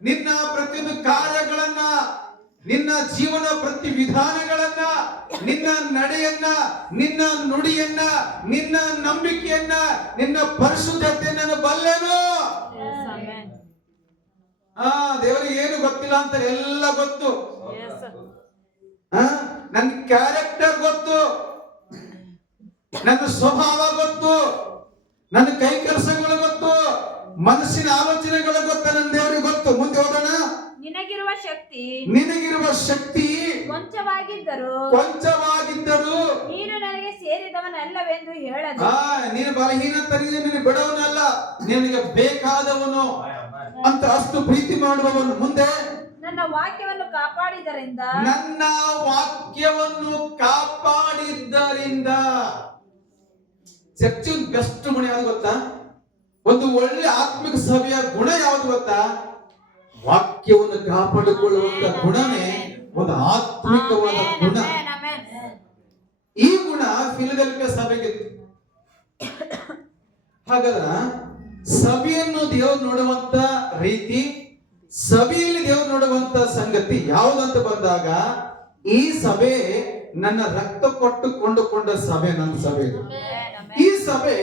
ನಿನ್ನ ಪ್ರತಿಯೊಂದು ಕಾರ್ಯಗಳನ್ನ, ನಿನ್ನ ಜೀವನ ಪ್ರತಿ ವಿಧಾನಗಳನ್ನ, ನಿನ್ನ ನಡೆಯನ್ನ, ನಿನ್ನ ನುಡಿಯನ್ನ, ನಿನ್ನ ನಂಬಿಕೆಯನ್ನ, ನಿನ್ನ ಪರಿಶುದ್ಧತೆಯನ್ನ ನಾನು ಬಲ್ಲೆನು. ದೇವರಿಗೆ ಏನು ಗೊತ್ತಿಲ್ಲ ಅಂತ ಎಲ್ಲ ಗೊತ್ತು. ನನ್ನ ಕ್ಯಾರೆಕ್ಟರ್ ಗೊತ್ತು, ನನ್ನ ಸ್ವಭಾವ ಗೊತ್ತು, ನನ್ನ ಕೈ ಕೆಲಸಗಳು ಗೊತ್ತು, ಮನಸ್ಸಿನ ಆಲೋಚನೆಗಳು ಗೊತ್ತ ನನ್ನ ದೇವರಿಗೆ ಗೊತ್ತು. ಮುಂದೆ ಹೋಗೋಣ. ನಿನಗಿರುವ ಶಕ್ತಿ ಕೊಂಚವಾಗಿದ್ದರೂ ನೀನು ನನಗೆ ಸೇರಿದವನಲ್ಲವೆಂದು ಹೇಳದು. ನೀನು ಬಲಹೀನ ನೀನು ಬಿಡವನಲ್ಲ, ನಿನಗೆ ಬೇಕಾದವನು ಅಂತ ಅಷ್ಟು ಪ್ರೀತಿ ಮಾಡುವವನು. ಮುಂದೆ ನನ್ನ ವಾಕ್ಯವನ್ನು ಕಾಪಾಡಿದ್ದರಿಂದ ಚರ್ಚಿನ ಬೆಸ್ಟ್ ಗುಣ ಯಾವ್ದು ಗೊತ್ತಾ? ಒಂದು ಒಳ್ಳೆ ಆತ್ಮಿಕ ಸಭೆಯ ಗುಣ ಯಾವ್ದು ಗೊತ್ತಾ? ವಾಕ್ಯವನ್ನು ಕಾಪಾಡಿಕೊಳ್ಳುವಂತ ಗುಣನೇ ಒಂದು ಆತ್ಮಿಕವಾದ ಗುಣ. ಈ ಗುಣ ಫಿಲಡೆಲ್ಫಿಯಾ ಸಭೆಗಿತ್ತು. ಹಾಗಾದ್ರೆ ಸಭೆಯನ್ನು ದೇವರು ನೋಡುವಂತ ರೀತಿ, ಸಭೆಯಲ್ಲಿ ದೇವರು ನೋಡುವಂತ ಸಂಗತಿ ಯಾವುದಂತ ಬಂದಾಗ, ಈ ಸಭೆ ನನ್ನ ರಕ್ತ ಕೊಟ್ಟು ಕೊಂಡುಕೊಂಡ ಸಭೆ, ನನ್ನ ಸಭೆ. ಈ ಸಭೆ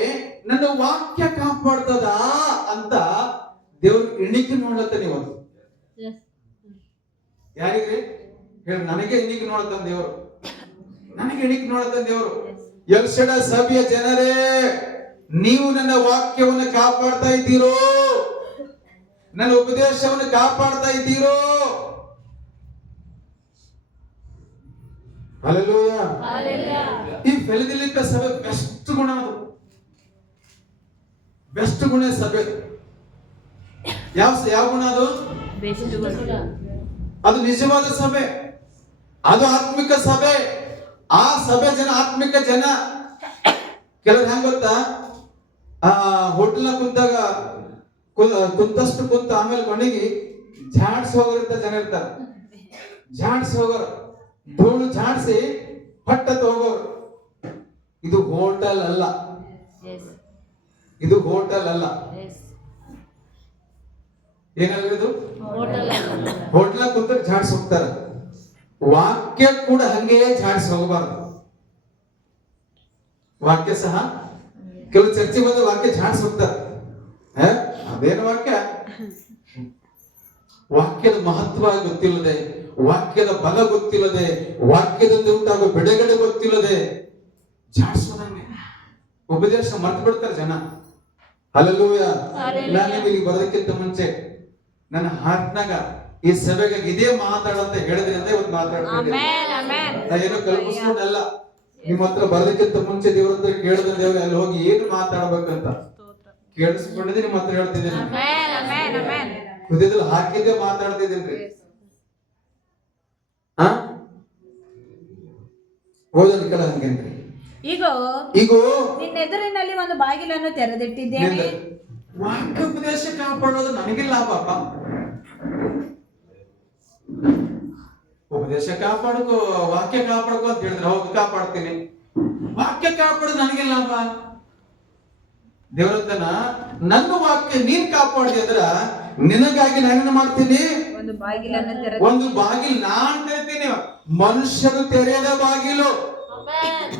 ನನ್ನ ವಾಕ್ಯ ಕಾಪಾಡ್ತದ ಅಂತ ದೇವ್ರ ಎಣಿಕೆ ನೋಡತ್ತ. ನೀವು ಯಾರಿಗೆ ಹೇಳಿ? ನನಗೆ ಎಣಿಕೆ ನೋಡತ್ತ ದೇವರು, ನನಗೆ ಎಣಿಕೆ ನೋಡತ್ತ ದೇವರು. ಎಲ್ಸಡ ಸಭೆಯ ಜನರೇ, ನೀವು ನನ್ನ ವಾಕ್ಯವನ್ನು ಕಾಪಾಡ್ತಾ ಇದ್ದೀರೋ? ನನ್ನ ಉಪದೇಶವನ್ನು ಕಾಪಾಡ್ತಾ ಇದ್ದೀರೋ? ಹಲ್ಲೆಲೂಯಾ. ಈ ಫಿಲಡೆಲ್ಫಿಯಾ ಸಭೆ ಬೆಸ್ಟ್ ಗುಣ, ಅದು ಬೆಸ್ಟ್ ಗುಣ ಸಭೆ. ಯಾವ ಗುಣ ಅದು? ಅದು ನಿಜವಾದ ಸಭೆ, ಅದು ಆತ್ಮಿಕ ಸಭೆ. ಆ ಸಭೆ ಜನ ಆತ್ಮಿಕ ಜನ. ಕೆಲವ್ರು ಹೆಂಗ್ ಗೊತ್ತಾ? ಹೋಟೆಲ್ ಕುಂತಾಗ ಕುಂತಷ್ಟು ಕುಂತ ಆಮೇಲೆ ಕೊನೆಗೆ ಜಾಡ್ಸ್ ಹೋಗೋರಿಂದ ಜನ ಇರ್ತಾರೆ. ಜಾಡ್ಸ್ ಹೋಗೋರು, ಧೂಳು ಜಾಡ್ಸಿ ಪಟ್ಟತ್ ಹೋಗೋರು. ಇದು ಹೋಟೆಲ್ ಅಲ್ಲ, ಇದು ಹೋಟೆಲ್ ಅಲ್ಲ. ಏನಲ್ಲ ಇದು? ಹೋಟೆಲ್ ಕುಂತ ಜಾಡ್ಸ್ ಹೋಗ್ತಾರೆ. ವಾಕ್ಯ ಕೂಡ ಹಂಗೆ ಜಾಡ್ಸಿ ಹೋಗಬಾರ್ದು. ವಾಕ್ಯ ಸಹ ಕೆಲವು ಚರ್ಚೆ ಬಂದು ವಾಕ್ಯ ಜಾಡ್ಸಿ ಹೋಗ್ತಾರೆ. ಅದೇನು ವಾಕ್ಯ? ವಾಕ್ಯದ ಮಹತ್ವ ಗೊತ್ತಿಲ್ಲದೆ, ವಾಕ್ಯದ ಬಲ ಗೊತ್ತಿಲ್ಲದೆ, ವಾಕ್ಯದಿಂದ ಉಂಟಾಗುವ ಬಿಡುಗಡೆ ಗೊತ್ತಿಲ್ಲದೆ ಜಾಡ್ಸೋದಂಗೆ ಉಪದೇಶ ಮರ್ತು ಬಿಡ್ತಾರೆ ಜನ. ಹಲ್ಲೆಲೂಯಾ. ನಾನು ನಿಮಗೆ ಬರೋದಕ್ಕಿಂತ ಮುಂಚೆ ನನ್ನ ಹಾರ್ಟ್ನಾಗ ಈ ಸಭೆಗೆ ಇದೇ ಮಾತಾಡಂತ ಹೇಳಿದ್ರೆ ಅಂತ ಇವತ್ತು ಮಾತಾಡ್ತೀನಿ. ಏನೋ ಕಲ್ಪಿಸ್ಕೊಂಡಲ್ಲ, ನಿಮ್ಮ ಹತ್ರ ಬರೋದಕ್ಕಿಂತ ಮುಂಚೆ ದೇವ್ರ ಹತ್ರ ಕೇಳಿದ್ರೆ ದೇವ್ರ ಅಲ್ಲಿ ಹೋಗಿ ಏನು ಮಾತಾಡ್ಬೇಕಂತ ಕೇಳಿಸ್ಕೊಂಡಿದ್ದೆ ನಿಮ್ಮ ಹತ್ರ ಹೇಳ್ತಿದ್ದೀನಿ. ಹೃದಯದಲ್ಲಿ ಹಾಕಿದ್ದೆ ಮಾತಾಡ್ತಿದ್ದೀನಿ. ಓದೋದ್ ಕಲ ಹಂಗೇನ್ರಿ? ಈಗ ನಿನ್ನೆದುರಿನಲ್ಲಿ ಒಂದು ಬಾಗಿಲನ್ನು ತೆರೆದಿಟ್ಟಿದ್ದೇನೆ. ವಾಕ್ಯೋಪದೇಶ ಕಾಪಾಡೋದು ನನಗೆ ಲಾಭಪ್ಪ. ಉಪದೇಶ ಕಾಪಾಡ್ಕೋ, ವಾಕ್ಯ ಕಾಪಾಡ್ಕೋ ಅಂತ ಹೇಳಿದ್ರೆ ಹೌದು ಕಾಪಾಡ್ತೀನಿ. ವಾಕ್ಯ ಕಾಪಾಡೋದು ನನಗೆ ಲಾಭ. ದೇವರತನ ನನ್ನ ವಾಕ್ಯ ನೀನ್ ಕಾಪಾಡಿ ಅಂದ್ರ ನಿನಗಾಗಿ ನಾನೇನು ಮಾಡ್ತೀನಿ? ಒಂದು ಬಾಗಿಲು ನಾನ್ ತೆರಿತೀನಿ. ಮನುಷ್ಯರು ತೆರೆಯದ ಬಾಗಿಲು,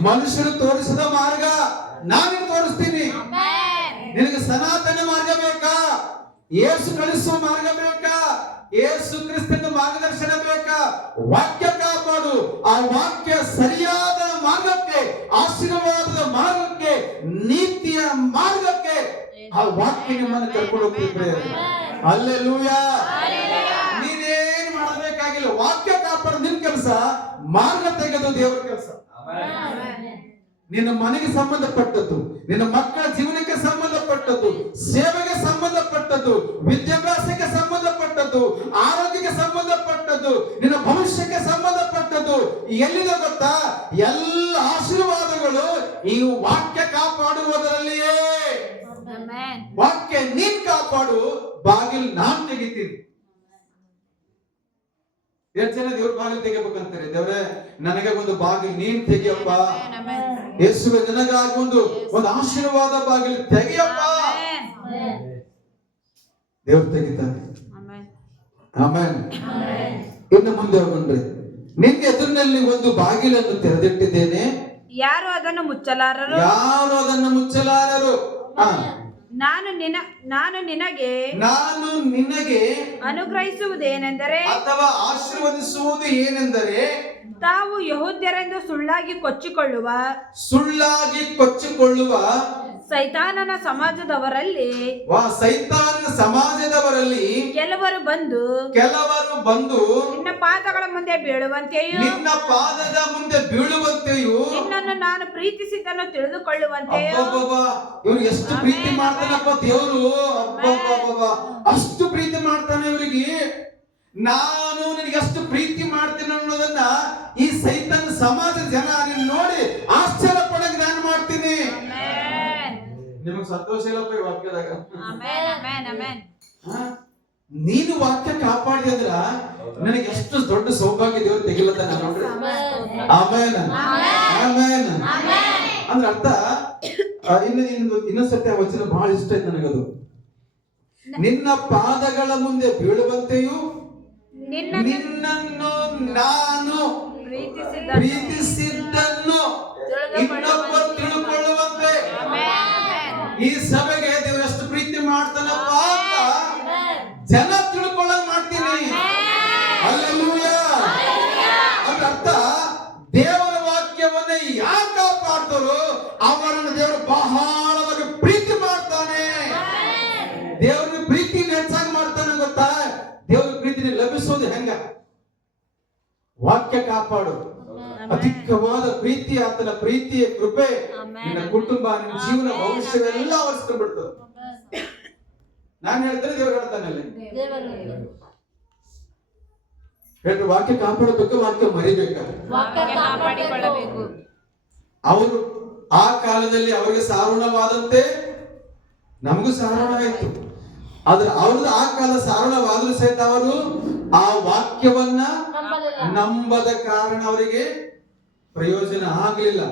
ಮನುಷ್ಯರು ತೋರಿಸದ ಮಾರ್ಗ ನಾನೇ ತೋರಿಸ್ತೀನಿ. ನಿನಗೆ ಸನಾತನ ಮಾರ್ಗ ಬೇಕಾ? ಯೇಸು ಕಳಿಸುವ ಮಾರ್ಗ ಬೇಕಾ? ಯೇಸು ಕ್ರಿಸ್ತನ ಮಾರ್ಗದರ್ಶನ ಬೇಕಾ? ವಾಕ್ಯ ಕಾಪಾಡು. ಆ ವಾಕ್ಯ ಸರಿಯಾದ ಮಾರ್ಗಕ್ಕೆ, ಆಶೀರ್ವಾದದ ಮಾರ್ಗಕ್ಕೆ, ನೀತಿಯ ಮಾರ್ಗಕ್ಕೆ ಆ ವಾಕ್ಯ ನಿಮ್ಮನ್ನು ಕರ್ಕೊಂಡು ಹೋಗ್ತಿದ್ರೆ. ಹಲ್ಲೆಲೂಯಾ. ನೀನೇನ್ ಮಾಡಬೇಕಾಗಿಲ್ಲ. ವಾಕ್ಯ ಕಾಪಾಡು ನಿನ್ ಕೆಲಸ, ಮಾರ್ಗ ತೆಗೆದು ದೇವರ ಕೆಲಸ. ನಿನ್ನ ಮನೆಗೆ ಸಂಬಂಧಪಟ್ಟದ್ದು, ನಿನ್ನ ಮಕ್ಕಳ ಜೀವನಕ್ಕೆ ಸಂಬಂಧಪಟ್ಟದ್ದು, ಸೇವೆಗೆ ಸಂಬಂಧಪಟ್ಟದ್ದು, ವಿದ್ಯಾಭ್ಯಾಸಕ್ಕೆ ಸಂಬಂಧಪಟ್ಟದ್ದು, ಆರೋಗ್ಯಕ್ಕೆ ಸಂಬಂಧಪಟ್ಟದ್ದು, ನಿನ್ನ ಭವಿಷ್ಯಕ್ಕೆ ಸಂಬಂಧಪಟ್ಟದ್ದು ಎಲ್ಲಿದೆ ಗೊತ್ತಾ? ಎಲ್ಲ ಆಶೀರ್ವಾದಗಳು ಈ ವಾಕ್ಯ ಕಾಪಾಡುವುದರಲ್ಲಿಯೇ. ವಾಕ್ಯ ನೀನ್ ಕಾಪಾಡು, ಬಾಗಿಲು ನಾನ್ ತೆಗಿತೀನಿ. ಎಷ್ಟು ಜನ ದೇವ್ರ ಬಾಗಿಲು ತೆಗಿಬೇಕಂತಾರೆ, ದೇವ್ರೆ ನನಗೆ ಒಂದು ಬಾಗಿಲು ನೀನ್ ತೆಗಿಯಪ್ಪ, ಯೇಸುವೆ ನನಗಾಗಿ ಒಂದು ಆಶೀರ್ವಾದ ಬಾಗಿಲು ತೆಗಿಯಪ್ಪ. ದೇವ್ರು ತೆಗಿತಾನೆ. ಆಮೆನ್. ಇನ್ನು ಮುಂದೆ ಹೋಗ್ರಿ. ನಿನ್ನ ಎದುರಿನಲ್ಲಿ ಒಂದು ಬಾಗಿಲನ್ನು ತೆರೆದಿಟ್ಟಿದ್ದೇನೆ, ಯಾರು ಅದನ್ನು ಮುಚ್ಚಲಾರರು. ಯಾರು ಅದನ್ನು ಮುಚ್ಚಲಾರರು. ನಾನು ನಿನಗೆ ಅನುಗ್ರಹಿಸುವುದೇನೆಂದರೆ ಅಥವಾ ಆಶೀರ್ವದಿಸುವುದು ಏನೆಂದರೆ, ತಾವು ಯಹೂದ್ಯರೆಂದು ಸುಳ್ಳಾಗಿ ಕೊಚ್ಚಿಕೊಳ್ಳುವ ಸೈತಾನನ ಸಮಾಜದವರಲ್ಲಿ ಕೆಲವರು ಬಂದು ನಿನ್ನ ಪಾದಗಳ ಮುಂದೆ ಬೀಳುವಂತೆಯೂ ನಿನ್ನನ್ನು ನಾನು ಪ್ರೀತಿಸಿದ್ದನ್ನು ತಿಳಿದುಕೊಳ್ಳುವಂತೆಯೂ. ಇವ್ರು ಎಷ್ಟು ಪ್ರೀತಿ ಮಾಡ್ತಾನಪ್ಪ ದೇವರು, ಅಷ್ಟು ಪ್ರೀತಿ ಮಾಡ್ತಾನೆ ಇವರಿಗೆ. ನಾನು ನಿನಗೆ ಎಷ್ಟು ಪ್ರೀತಿ ಮಾಡ್ತೀನಿ ಅನ್ನೋದನ್ನ ಈ ಸೈತಾನ ಸಮಾಜದ ಜನ ನೋಡಿ ಆಶ್ಚರ್ಯ ಪಡಕ್ಕೆ ನಾನು ಮಾಡ್ತೀನಿ. ನಿಮಗೆ ಸಂತೋಷ ಇಲ್ಲಪ್ಪ ಈ ವಾಕ್ಯದಾಗ? ನೀನು ವಾಕ್ಯ ಕಾಪಾಡಿ ಅಂದ್ರ ನನಗೆ ಎಷ್ಟು ದೊಡ್ಡ ಸೌಭಾಗ್ಯ ದೇವರು ತೆಗಿಲತ್ತಾನ ನೋಡ್ರಿ. ಆಮೇನ್ ಆಮೇನ್ ಅಂದ್ರ ಅರ್ಥ. ಇನ್ನೊಂದ್ಸತಿ ಆ ವಚನ ಬಹಳ ಇಷ್ಟ ಆಯ್ತು ನನಗದು. ನಿನ್ನ ಪಾದಗಳ ಮುಂದೆ ಬೀಳುವಂತೆಯೂ ನಿನ್ನನ್ನು ನಾನು ಪ್ರೀತಿಸಿದ್ದನ್ನು ಇನ್ನೊಬ್ಬರು ತಿಳ್ಕೊಳ್ಳುವಂತೆ. ಈ ಸಭೆಗೆ ದೇವರು ಎಷ್ಟು ಪ್ರೀತಿ ಮಾಡ್ತಾನಪ್ಪ ಅಂತ ಜನ ತಿಳ್ಕೊಳ್ಳೋದು ಮಾಡ್ತೀನಿ. ಹಲ್ಲೆಲೂಯಾ. ಅದ್ರ ಅರ್ಥ, ದೇವರ ವಾಕ್ಯವನ್ನ ಯಾಕೆ ಕಾಪಾಡ್ತಾರೋ ಅವರನ್ನು ದೇವರು ಬಹಳವಾಗಿ ಪ್ರೀತಿ ಮಾಡ್ತಾನೆ. ದೇವರ ಪ್ರೀತಿನ ಹೆಚ್ಚಾಗಿ ಮಾಡ್ತಾನೆ. ಗೊತ್ತಾ, ದೇವರ ಪ್ರೀತಿನ ಲಭಿಸೋದು ಹೆಂಗ? ವಾಕ್ಯ ಕಾಪಾಡು. ಅಧಿಕವಾದ ಪ್ರೀತಿ, ಆತನ ಪ್ರೀತಿಯ ಕೃಪೆ ನಿನ್ನ ಕುಟುಂಬ, ನಿನ್ನ ಜೀವನ, ಭವಿಷ್ಯವೆಲ್ಲ ಆವರಿಸ್ಕೊಂಡು ಬಿಡ್ತದೆ. ನಾನು ಹೇಳ್ತೇನೆ, ದೇವರು ಹೇಳ್ತಾನಲ್ಲಿ ಹೇಳ್ರಿ, ವಾಕ್ಯ ಕಾಪಾಡಬೇಕು, ವಾಕ್ಯ ಮರಿಬೇಕ. ಅವರು ಆ ಕಾಲದಲ್ಲಿ ಅವರಿಗೆ ಸಾರುಣವಾದಂತೆ ನಮಗೂ ಸಾರುಣವಾಯಿತು. ಆದ್ರೆ ಅವ್ರದ್ದು ಆ ಕಾಲ ಸಾರುಣವಾದರೂ ಸಹಿತ ಅವರು ಆ ವಾಕ್ಯವನ್ನ ನಂಬದ ಕಾರಣ ಅವರಿಗೆ ಪ್ರಯೋಜನ ಆಗಲಿಲ್ಲ.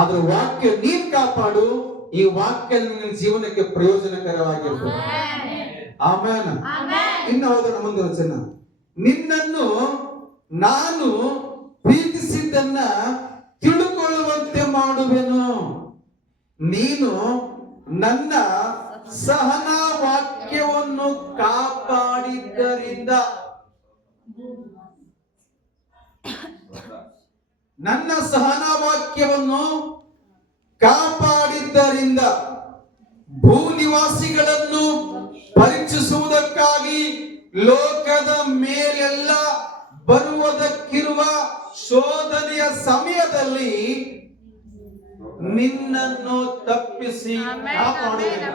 ಆದ್ರೆ ವಾಕ್ಯ ನೀನ್ ಕಾಪಾಡು, ಈ ವಾಕ್ಯ ನಿನ್ನ ಜೀವನಕ್ಕೆ ಪ್ರಯೋಜನಕರವಾಗಿರ್ತದೆ. ಆಮೇಲೆ ಇನ್ನು ಹೋಗೋಣ ಮುಂದೆ ವಚನ. ನಿನ್ನನ್ನು ನಾನು ಪ್ರೀತಿಸಿದ್ದನ್ನ ತಿಳುಕೊಳ್ಳುವಂತೆ ಮಾಡುವೆನು, ನೀನು ನನ್ನ ಸಹನ ವಾಕ್ಯವನ್ನು ಕಾಪಾಡಿದ್ದರಿಂದ. ನನ್ನ ಸಹನ ವಾಕ್ಯವನ್ನು ಕಾಪಾಡಿದ್ದರಿಂದ ಭೂನಿವಾಸಿಗಳನ್ನು ಪರೀಕ್ಷಿಸುವುದಕ್ಕಾಗಿ ಲೋಕದ ಮೇಲೆಲ್ಲ ಬರುವುದಕ್ಕಿರುವ ಶೋಧನೆಯ ಸಮಯದಲ್ಲಿ ನಿನ್ನನ್ನು ತಪ್ಪಿಸಿ ಕಾಪಾಡುವೆನು.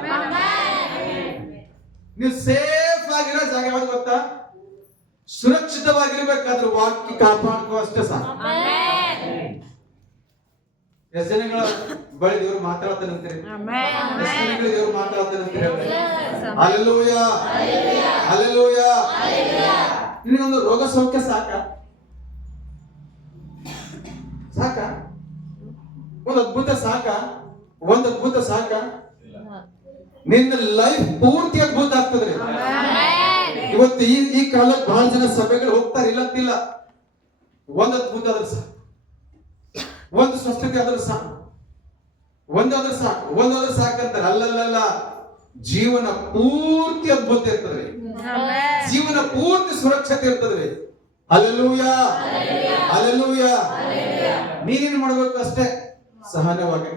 ನೀವು ಸೇಫ್ ಆಗಿರೋ ಜಾಗ ಯಾವ್ದು ಗೊತ್ತಾ? ಸುರಕ್ಷಿತವಾಗಿರ್ಬೇಕಾದ್ರೆ ವಾಕ್ಯ ಕಾಪಾಡ್ಕೋ ಅಷ್ಟೇ ಸಾಕು. ಎಷ್ಟು ಜನಗಳ ಬಳಿ ದೇವರು ಮಾತಾಡ್ತಾನಂತೀರಿ? ದೇವರು ಮಾತಾಡ್ತಾನಂತೀರಿ? Hallelujah, hallelujah. ನಿನಗೊಂದು ರೋಗ ಸೌಖ್ಯ ಸಾಕ? ಒಂದು ಅದ್ಭುತ ಸಾಕ? ಒಂದು ಅದ್ಭುತ ಸಾಕ? ನಿನ್ನ ಲೈಫ್ ಪೂರ್ತಿ ಅದ್ಭುತ ಆಗ್ತದ್ರಿ. ಇವತ್ತು ಈ ಕಾಲಕ್ಕೆ ಬಹಳ ಜನ ಸಭೆಗಳು ಹೋಗ್ತಾರೆ, ಇಲ್ಲಂತಿಲ್ಲ. ಒಂದು ಅದ್ಭುತ ಆದ್ರೆ ಸಾಕು, ಒಂದು ಸ್ವಸ್ಥತೆ ಆದ್ರೆ ಸಾಕು, ಒಂದಾದ್ರೆ ಸಾಕಂತಾರೆ. ಅಲ್ಲಲ್ಲ, ಜೀವನ ಪೂರ್ತಿ ಅದ್ಭುತ ಇರ್ತದ್ರಿ, ಜೀವನ ಪೂರ್ತಿ ಸುರಕ್ಷತೆ ಇರ್ತದ್ರಿ. Hallelujah, hallelujah. ನೀನೇನ್ ಮಾಡ್ಬೇಕು ಅಷ್ಟೇ, ಸಹನವಾಗಿ.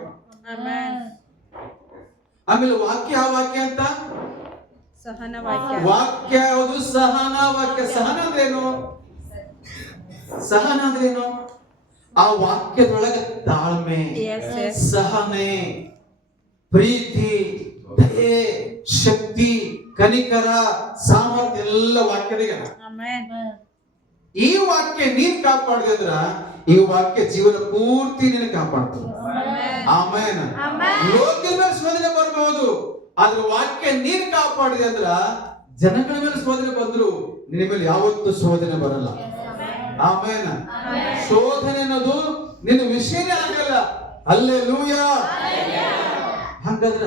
ಆಮೇಲೆ ವಾಕ್ಯ, ಯಾವ ವಾಕ್ಯ ಅಂತ? ಸಹನ ವಾಕ್ಯ. ವಾಕ್ಯ ಯಾವುದು? ಸಹನ ವಾಕ್ಯ. ಸಹನ ಅಂದ್ರೇನು? ಸಹನ ಅಂದ್ರೇನು? ಆ ವಾಕ್ಯದೊಳಗೆ ತಾಳ್ಮೆ, ಸಹನೆ, ಪ್ರೀತಿ, ದಯೆ, ಶಕ್ತಿ, ಕನಿಕರ, ಸಾಮರ್ಥ್ಯ ಎಲ್ಲ ವಾಕ್ಯದಿಗೆ. ಈ ವಾಕ್ಯ ನೀನ್ ಕಾಪಾಡಿದ್ರ ಈ ವಾಕ್ಯ ಜೀವನ ಪೂರ್ತಿ ನೀನು ಕಾಪಾಡ್ತದೆ. ಆಮೇನ್. ಲೋಕದ ಮೇಲೆ ಶೋಧನೆ ಬರಬಹುದು, ಆದ್ರೆ ವಾಕ್ಯ ನೀನ್ ಕಾಪಾಡಿದೆ ಅಂದ್ರ ಜನಗಳ ಮೇಲೆ ಶೋಧನೆ ಬಂದ್ರು ನಿನ್ನ ಮೇಲೆ ಯಾವತ್ತೂ ಶೋಧನೆ ಬರಲ್ಲ. ಆಮೇನ್. ಶೋಧನೆ ಅನ್ನೋದು ನಿನ್ನ ವಿಷಯನೇ ಆಗಲ್ಲ. ಹಲ್ಲೆಲೂಯಾ. ಹಾಗಾದ್ರ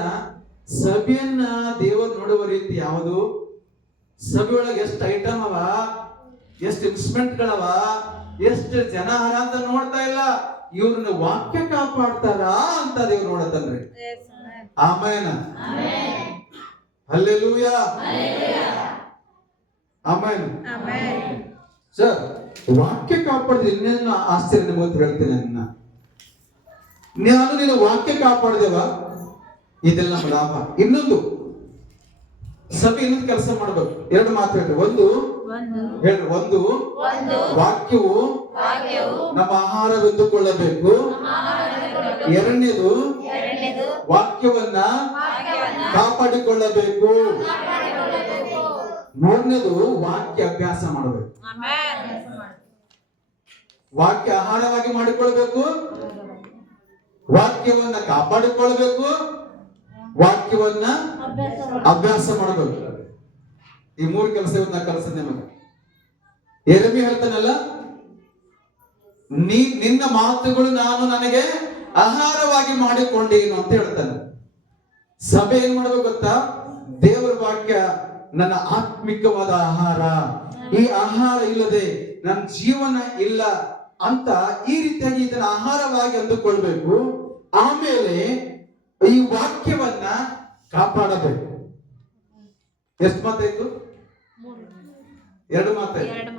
ಸಭೆಯನ್ನ ದೇವರು ನೋಡುವ ರೀತಿ ಯಾವುದು? ಸಭೆಯೊಳಗೆ ಎಷ್ಟು ಐಟಮ್ ಅವ, ಎಷ್ಟು ಇನ್ಸ್ಟ್ರೂಮೆಂಟ್ಗಳವ, ಎಷ್ಟು ಜನ ಹರ ಅಂತ ನೋಡ್ತಾ ಇಲ್ಲ. ಇವ್ರನ್ನ ವಾಕ್ಯ ಕಾಪಾಡ್ತಾರ ಅಂತ ದೇವ್ರು ನೋಡತ್ತನ್ರಿ. ಆಮೇನ್. ಹಲ್ಲೆಲೂಯಾ. ಆಮೇನ್. ಸರ್, ವಾಕ್ಯ ಕಾಪಾಡಿದ್ರೆ ಇನ್ನೇನು ಆಶ್ಚರ್ಯ ನಿಮಗೆ ಹೇಳ್ತೀನಿ. ನಾನು ನಿನ್ನ ವಾಕ್ಯ ಕಾಪಾಡಿದೆವ, ಇದೆಲ್ಲ ನಮ್ಮ ಲಾಭ. ಇನ್ನೊಂದು ಸಭೆ ಇನ್ನೊಂದು ಕೆಲಸ ಮಾಡ್ಬೇಕು. ಎರಡು ಮಾತು ಹೇಳ್ರಿ. ಒಂದು ವಾಕ್ಯವು ನಮ್ಮ ಆಹಾರವೆಂದುಕೊಳ್ಳಬೇಕು. ಎರಡನೇದು ವಾಕ್ಯವನ್ನ ಕಾಪಾಡಿಕೊಳ್ಳಬೇಕು. ಮೂರನೇದು ವಾಕ್ಯ ಅಭ್ಯಾಸ ಮಾಡಬೇಕು. ವಾಕ್ಯ ಆಹಾರವಾಗಿ ಮಾಡಿಕೊಳ್ಬೇಕು, ವಾಕ್ಯವನ್ನ ಕಾಪಾಡಿಕೊಳ್ಬೇಕು, ವಾಕ್ಯವನ್ನ ಅಭ್ಯಾಸ ಮಾಡಬೇಕು. ಈ ಮೂರು ಕೆಲಸ ಇವತ್ತು ಕಲಿಸ್ತದೆ ನಿಮಗೆ. ಯೆರೆಮೀಯ ಹೇಳ್ತಾನಲ್ಲ, ನಿನ್ನ ಮಾತುಗಳು ನಾನು ನನಗೆ ಆಹಾರವಾಗಿ ಮಾಡಿಕೊಂಡೇನು ಅಂತ ಹೇಳ್ತಾನೆ. ಸಭೆ ಏನ್ ಮಾಡ್ಬೇಕು ಗೊತ್ತಾ? ದೇವರ ವಾಕ್ಯ ನನ್ನ ಆತ್ಮಿಕವಾದ ಆಹಾರ. ಈ ಆಹಾರ ಇಲ್ಲದೆ ನನ್ನ ಜೀವನ ಇಲ್ಲ ಅಂತ ಈ ರೀತಿಯಾಗಿ ಇದನ್ನ ಆಹಾರವಾಗಿ ಅಂದುಕೊಳ್ಬೇಕು. ಆಮೇಲೆ ಈ ವಾಕ್ಯವನ್ನ ಕಾಪಾಡಬೇಕು. ಎಷ್ಟು ಮಾತಾಯ್ತು? ಎರಡು ಮಾತಾಯ್ತು.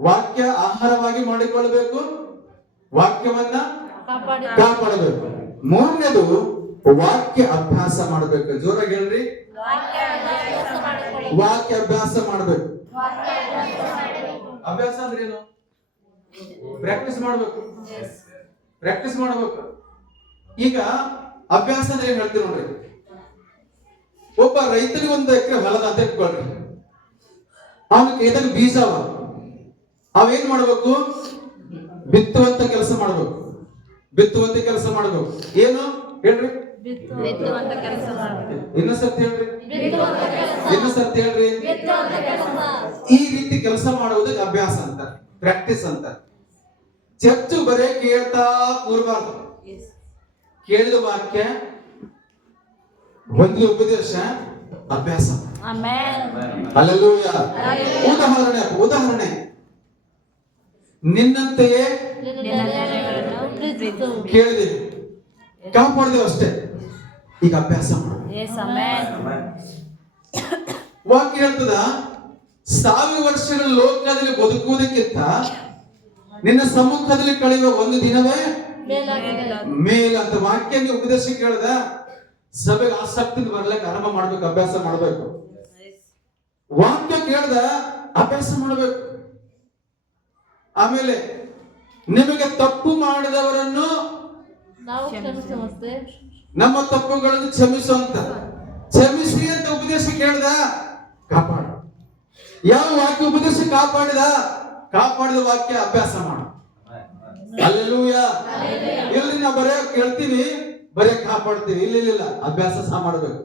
ವಾಕ್ಯ ಆಹಾರವಾಗಿ ಮಾಡಿಕೊಳ್ಬೇಕು, ವಾಕ್ಯವನ್ನ ಕಾಪಾಡಬೇಕು. ಮೂರನೇದು ವಾಕ್ಯ ಅಭ್ಯಾಸ ಮಾಡಬೇಕು. ಜೋರಾಗಿ ಹೇಳ್ರಿ, ವಾಕ್ಯ ಅಭ್ಯಾಸ ಮಾಡಬೇಕು. ಅಭ್ಯಾಸ ಅಂದ್ರೆ ಏನು? ಪ್ರಾಕ್ಟೀಸ್ ಮಾಡಬೇಕು. ಪ್ರಾಕ್ಟೀಸ್ ಮಾಡಬೇಕು. ಈಗ ಅಭ್ಯಾಸ ಅಂದ್ರೆ ಏನ್ ಹೇಳ್ತೀವಿ ನೋಡ್ರಿ. ಒಬ್ಬ ರೈತನಿಗೆ 1 ಎಕರೆ ಹೊಲದ ಅಂತ ಇಟ್ಕೊಳ್ರಿ. ಅವನಿಗೆ ಇದಕ್ಕೆ ಬೀಜ ಅವೇನ್ ಮಾಡ್ಬೇಕು? ಬಿತ್ತುವಂತ ಕೆಲಸ ಮಾಡ್ಬೇಕು. ಬಿತ್ತುವಂತ ಕೆಲಸ ಮಾಡ್ಬೇಕು. ಏನು ಹೇಳ್ರಿ? ಇನ್ನೊಂದ್ಸರ್ತಿ ಹೇಳ್ರಿ. ಇನ್ನೊಂದ್ಸರ್ತಿ ಹೇಳ್ರಿ. ಈ ರೀತಿ ಕೆಲಸ ಮಾಡುವುದಕ್ಕೆ ಅಭ್ಯಾಸ ಅಂತ, ಪ್ರಾಕ್ಟೀಸ್ ಅಂತ. ಚರ್ಚು ಬರೇ ಕೇಳ್ತಾ ಕೂರ್ಬಾರ್ದು. ಕೇಳಿದ ವಾಕ್ಯ, ಒಂದು ಉಪದೇಶ, ಅಭ್ಯಾಸ. ಹಲ್ಲೆಲೂಯಾ. ಉದಾಹರಣೆ ನಿನ್ನಂತೆಯೇ ಕೇಳಿದೆ, ಕಾಪಾಡಿದೆವು ಅಷ್ಟೇ. ಈಗ ಅಭ್ಯಾಸ ಮಾಡ. ವಾಕ್ಯ ಹೇಳ್ತದ, 1000 ವರ್ಷಗಳ ಲೋಕದಲ್ಲಿ ಬದುಕುವುದಕ್ಕಿಂತ ನಿನ್ನ ಸಮ್ಮುಖದಲ್ಲಿ ಕಳೆಯುವ 1 ದಿನವೇ ಮೇಲ ಅಂತ ವಾಕ್ಯ ಉಪದೇಶ ಕೇಳ್ದ. ಸಭೆಗೆ ಆಸಕ್ತಿ ಬರ್ಲಿಕ್ಕೆ ಆರಂಭ ಮಾಡ್ಬೇಕು, ಅಭ್ಯಾಸ ಮಾಡ್ಬೇಕು. ವಾಕ್ಯ ಕೇಳ್ದ, ಅಭ್ಯಾಸ ಮಾಡ್ಬೇಕು. ಆಮೇಲೆ ನಿಮಗೆ ತಪ್ಪು ಮಾಡಿದವರನ್ನು ನಮ್ಮ ತಪ್ಪುಗಳನ್ನು ಕ್ಷಮಿಸುವಂತ, ಕ್ಷಮಿಸಿ ಅಂತ ಉಪದೇಶ ಕೇಳ್ದ, ಕಾಪಾಡ. ಯಾವ ವಾಕ್ಯ ಉಪದೇಶ ಕಾಪಾಡಿದ ವಾಕ್ಯ ಅಭ್ಯಾಸ ಮಾಡು. ಹಲ್ಲೆಲೂಯಾ. ಇಲ್ಲಿ ನಾವು ಬರೇ ಕೇಳ್ತೀವಿ, ಬರೇ ಕಾಪಾಡ್ತೀವಿ. ಇಲ್ಲ, ಅಭ್ಯಾಸ ಸಹ ಮಾಡಬೇಕು.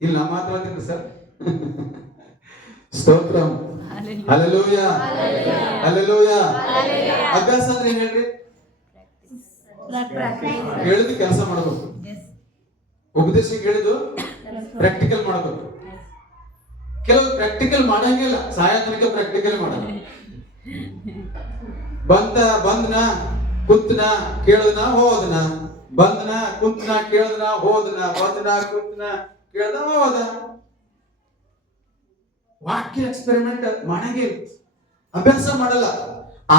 ಇಲ್ಲ ಮಾತಾಡ್ತೀನಿ ಸರ್. ಸ್ತೋತ್ರ. ಹಲ್ಲೆಲೂಯಾ. ಹಲ್ಲೆಲೂಯಾ. ಅಭ್ಯಾಸ ಅಂದ್ರೆ ಏನ್ ಹೇಳ್ರಿ? ಹೇಳಿದ ಕೆಲಸ ಮಾಡಬೇಕು. ಉಪದೇಶ ಕೇಳಿದ್ದು ಪ್ರಾಕ್ಟಿಕಲ್ ಮಾಡಬೇಕು. ಕೆಲವು ಪ್ರಾಕ್ಟಿಕಲ್ ಮಾಡಂಗಿಲ್ಲ, ಸಾಯಂಕಾಲಕ ಪ್ರಾಕ್ಟಿಕಲ್ ಮಾಡಲ್ಲ. ಬಂದನ ಕುಂತನ ಕೇಳದನ ಹೋದನ, ಬಂದನ ಕುಂತನ ಕೇಳದನ ಹೋದನ, ಬಂದನ ಕುಂತನ ಕೇಳ್ದ ಹೋದ. ವಾಕ್ಯ ಎಕ್ಸ್ಪೆರಿಮೆಂಟ್ ಮಾಡಂಗಿಲ್ಲ, ಅಭ್ಯಾಸ ಮಾಡಲ್ಲ.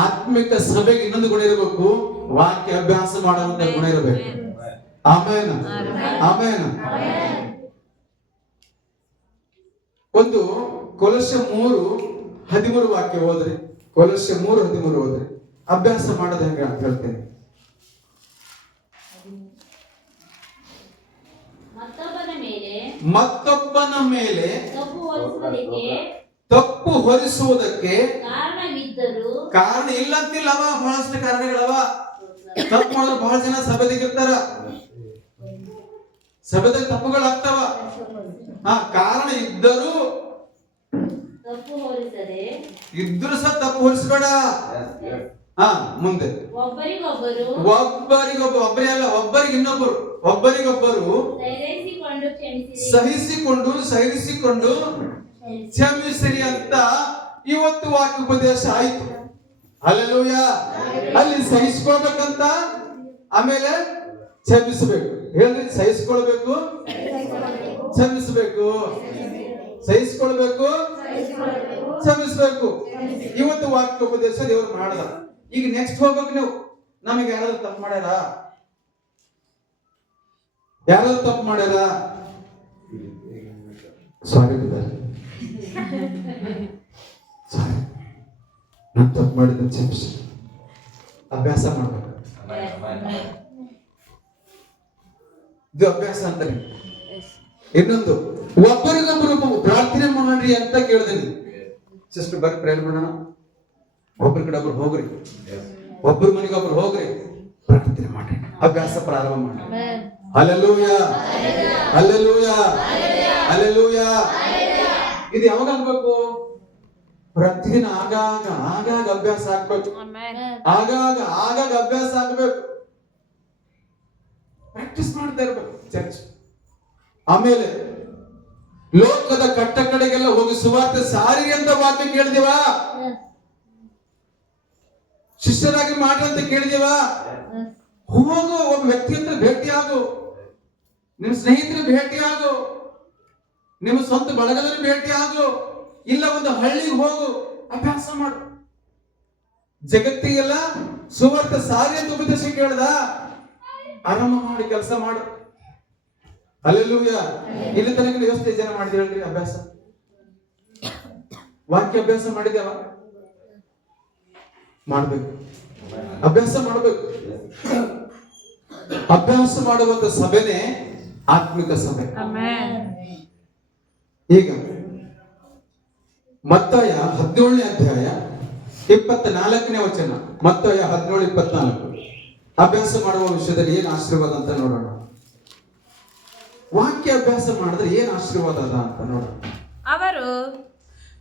ಆತ್ಮಿಕ ಸಭೆಗೆ ಇನ್ನೊಂದು ಗುಣ ಇರಬೇಕು, ವಾಕ್ಯ ಅಭ್ಯಾಸ ಮಾಡುವಂತ ಗುಣ ಇರಬೇಕು. ಆಮೇನ್. ಆಮೇನ್. ಒಂದು ಕೊಲೊಸ್ಸೆ 3:13 ವಾಕ್ಯ ಓದ್ರಿ. ಕೊಲೊಸ್ಸೆ 3:13 ಓದ್ರಿ. ಅಭ್ಯಾಸ ಮಾಡೋದು ಹೆಂಗ ಅಂತ ಹೇಳ್ತೇನೆ. ಮತ್ತೊಬ್ಬನ ಮೇಲೆ ತಪ್ಪು ಹೊರಿಸುವುದಕ್ಕೆ ಕಾರಣ ಇಲ್ಲ ಅಂತಿಲ್ಲವ. ಬಹಳಷ್ಟು ಕಾರಣಗಳವ. ತಪ್ಪು ಮಾಡೋದು ಬಹಳ ಜನ ಸಭೆದಿಗಿರ್ತಾರ. ಸಭೆದಾಗ ತಪ್ಪುಗಳಾಗ್ತಾವ. ಕಾರಣ ಇದ್ದರೂ ತಪ್ಪು ಹೋಲಿಸದೆ ಇದ್ರು ಸಹ ತಪ್ಪು ಹೋಲಿಸ್ಬೇಡ. ಹಾ, ಮುಂದೆ ಒಬ್ಬರಿಗೊಬ್ಬರು ಒಬ್ಬರೇ ಅಲ್ಲ, ಒಬ್ಬರಿಗೆ ಇನ್ನೊಬ್ಬರು, ಒಬ್ಬರಿಗೊಬ್ಬರು ಸಹಿಸಿಕೊಂಡು ಕ್ಷಮಿಸಿರಿ. ಸಹಿಸಿಕೊಂಡು ಕ್ಷಮಿಸಿರಿ ಅಂತ ಇವತ್ತು ವಾಕ್ಯೋಪದೇಶ ಆಯ್ತು. ಹಲ್ಲೆಲೂಯಾ. ಅಲ್ಲಿ ಸಹಿಸ್ಕೊಳ್ಬೇಕಂತ, ಆಮೇಲೆ ಕ್ಷಮಿಸಬೇಕು. ಹೇಳ್ರಿ, ಸಹಿಸ್ಕೊಳ್ಬೇಕು, ಕ್ಷಮಿಸಬೇಕು, ಸಹಿಸ್ಕೊಳ್ಬೇಕು, ಕ್ಷಮಿಸಬೇಕು. ಇವತ್ತು ವಾಕ್ಯೋಪದೇಶ ದೇವರು ಮಾಡದ. ಈಗ ನೆಕ್ಸ್ಟ್ ಹೋಗ್ಬೇಕು ನೀವು. ನಮಗೆ ಯಾರಾದ್ರೂ ತಪ್ಪು ಮಾಡ್ಯಾರ? ಯಾರಾದ್ರೂ ತಪ್ಪು ಮಾಡ್ಯಾರ? ಸಾರಿ ಸಾರಿ, ನಾನು ತಪ್ಪು ಮಾಡಿದ ಕ್ಷಮಿಸಿ. ಅಭ್ಯಾಸ ಮಾಡ್ಬೇಕು. ಇದು ಅಭ್ಯಾಸ ಅಂತಾನೆ. ಇನ್ನೊಂದು, ಒಬ್ಬರಿಗೊಬ್ಬರು ಪ್ರಾರ್ಥನೆ ಮಾಡ್ರಿ ಅಂತ ಕೇಳಿದೀನಿ. ಸಿಸ್ಟರ್ ಬರ್ರಿ ಪ್ರೇಯರ್ ಮಾಡೋಣ. ಒಬ್ಬರ ಕಡೆ ಒಬ್ರು ಹೋಗ್ರಿ, ಒಬ್ಬರ ಮನೆಗೆ ಒಬ್ರು ಹೋಗ್ರಿ, ಪ್ರಾರ್ಥನೆ ಮಾಡ್ರಿ, ಅಭ್ಯಾಸ ಪ್ರಾರಂಭ ಮಾಡಿ. Hallelujah, hallelujah, hallelujah. ಇದು ಯಾವಾಗ ಆಗ್ಬೇಕು? ಪ್ರತಿದಿನ ಆಗಾಗ ಅಭ್ಯಾಸ ಆಗ್ಬೇಕು. ಆಗಾಗ ಅಭ್ಯಾಸ ಆಗ್ಬೇಕು. ಪ್ರಾಕ್ಟೀಸ್ ಮಾಡ್ತಾ ಇರ್ಬೇಕು ಚರ್ಚ್. ಆಮೇಲೆ ಲೋಕದ ಕಟ್ಟ ಕಡೆಗೆಲ್ಲ ಹೋಗಿ ಸುವಾರ್ತೆ ಸಾರಿ ಅಂತ ವಾಕ್ಯ ಕೇಳಿದೀವ? ಶಿಷ್ಯರಾಗಿ ಮಾಡ್ರಿ ಅಂತ ಕೇಳಿದೀವ? ಹೋಗು, ಒಬ್ಬ ವ್ಯಕ್ತಿ ಹತ್ರ ಭೇಟಿ ಆಗು, ನಿಮ್ಮ ಸ್ನೇಹಿತರ ಭೇಟಿ ಆಗು, ನಿಮ್ಮ ಸ್ವಂತ ಬಳಗದಲ್ಲಿ ಭೇಟಿ ಆಗು, ಇಲ್ಲ ಒಂದು ಹಳ್ಳಿಗೆ ಹೋಗು, ಅಭ್ಯಾಸ ಮಾಡು. ಜಗತ್ತಿಗೆಲ್ಲ ಸುವಾರ್ತೆ ಸಾರಿ ಅಂತ ಉಪದೇಶ ಕೇಳ್ದ? ಆರಂಭ ಮಾಡಿ ಕೆಲಸ ಮಾಡು. ಹಲ್ಲೆಲೂಯಾ. ಇಲ್ಲಿ ತನಕ ಎಷ್ಟು ಜನ ಮಾಡಿದ್ರಿ ಹೇಳ್ರಿ ಅಭ್ಯಾಸ? ವಾಕ್ಯ ಅಭ್ಯಾಸ ಮಾಡಿದೇವ? ಮಾಡ್ಬೇಕು, ಅಭ್ಯಾಸ ಮಾಡಬೇಕು. ಅಭ್ಯಾಸ ಮಾಡುವಂತ ಸಭೆನೇ ಆತ್ಮಿಕ ಸಭೆ. ಈಗ ಮತ್ತಾಯ 17ನೇ ಅಧ್ಯಾಯ 24ನೇ ವಚನ. ಮತ್ತಾಯ 17:24. ಅಭ್ಯಾಸ ಮಾಡುವ ವಿಷಯದಲ್ಲಿ ಏನ್ ಆಶೀರ್ವಾದ ಅಂತ ನೋಡೋಣ. ವಾಕ್ಯ ಅಭ್ಯಾಸ ಮಾಡಿದ್ರೆ ಏನ್ ಆಶೀರ್ವಾದ ಅದ ಅಂತ ನೋಡೋಣ.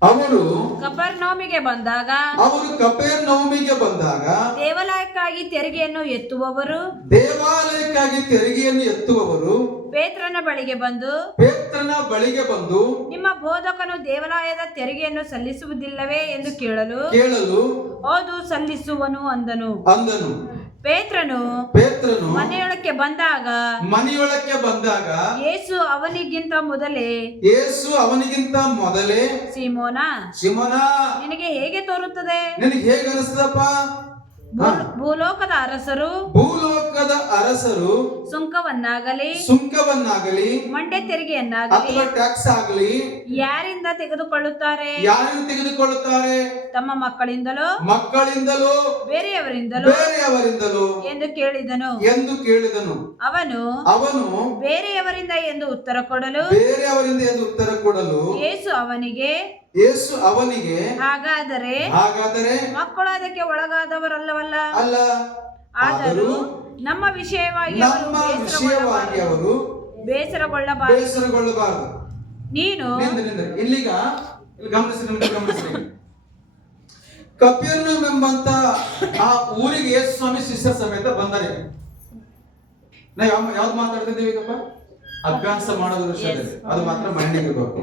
ಅವರು ಕಪೆರ್ನೌಮಿಗೆ ಬಂದಾಗ ದೇವಾಲಯಕ್ಕಾಗಿ ತೆರಿಗೆಯನ್ನು ಎತ್ತುವವರು ಪೇತ್ರನ ಬಳಿಗೆ ಬಂದು ನಿಮ್ಮ ಬೋಧಕನು ದೇವಾಲಯದ ತೆರಿಗೆಯನ್ನು ಸಲ್ಲಿಸುವುದಿಲ್ಲವೇ ಎಂದು ಕೇಳಲು ಹೌದು ಸಲ್ಲಿಸುವನು ಅಂದನು. ಪೇತ್ರನು ಮನೆಯೊಳಕ್ಕೆ ಬಂದಾಗ ಯೇಸು ಅವನಿಗಿಂತ ಮೊದಲೇ ಸಿಮೋನ ನಿನಗೆ ಹೇಗೆ ತೋರುತ್ತದೆ? ನಿನಗೆ ಹೇಗೆ ಅನಿಸ್ತದಪ್ಪ? ಭೂಲೋಕದ ಅರಸರು ಸುಂಕವನ್ನಾಗಲಿ ಮಂಡೆ ತೆರಿಗೆಯನ್ನಾಗಲಿ ಟ್ಯಾಕ್ಸ್ ಆಗಲಿ ಯಾರಿಂದ ತೆಗೆದುಕೊಳ್ಳುತ್ತಾರೆ? ತಮ್ಮ ಮಕ್ಕಳಿಂದಲೋ ಬೇರೆಯವರಿಂದಲೋ ಎಂದು ಕೇಳಿದನು. ಅವನು ಬೇರೆಯವರಿಂದ ಎಂದು ಉತ್ತರ ಕೊಡಲು ಯೇಸು ಅವನಿಗೆ ಹಾಗಾದರೆ ಮಕ್ಕಳು ಅದಕ್ಕೆ ಒಳಗಾದವರಲ್ಲವಲ್ಲ, ಆದರೂ ನಮ್ಮ ವಿಷಯವಾಗಿ ಅವರು ಬೇಸರಗೊಳ್ಳಬಾರದು. ನೀನು ಇಲ್ಲಿಗ ಗಮನಿಸಿ. ಕಪೆರ್ನೌಮ್ ಎಂಬಂತ ಆ ಊರಿಗೆ ಯೇಸು ಸ್ವಾಮಿ ಶಿಷ್ಯರ ಸಮೇತ ಬಂದರೆ. ನಾವು ಯಾವ್ದು ಮಾತಾಡ್ತಿದ್ದೇವೆ ಈಗಪ್ಪ? ಅಭ್ಯಾಸ ಮಾಡೋದ್ರ ವಿಷಯದಲ್ಲಿ. ಅದು ಮಾತ್ರ ಮೈಂಡಿಗೆ ಬೇಕು.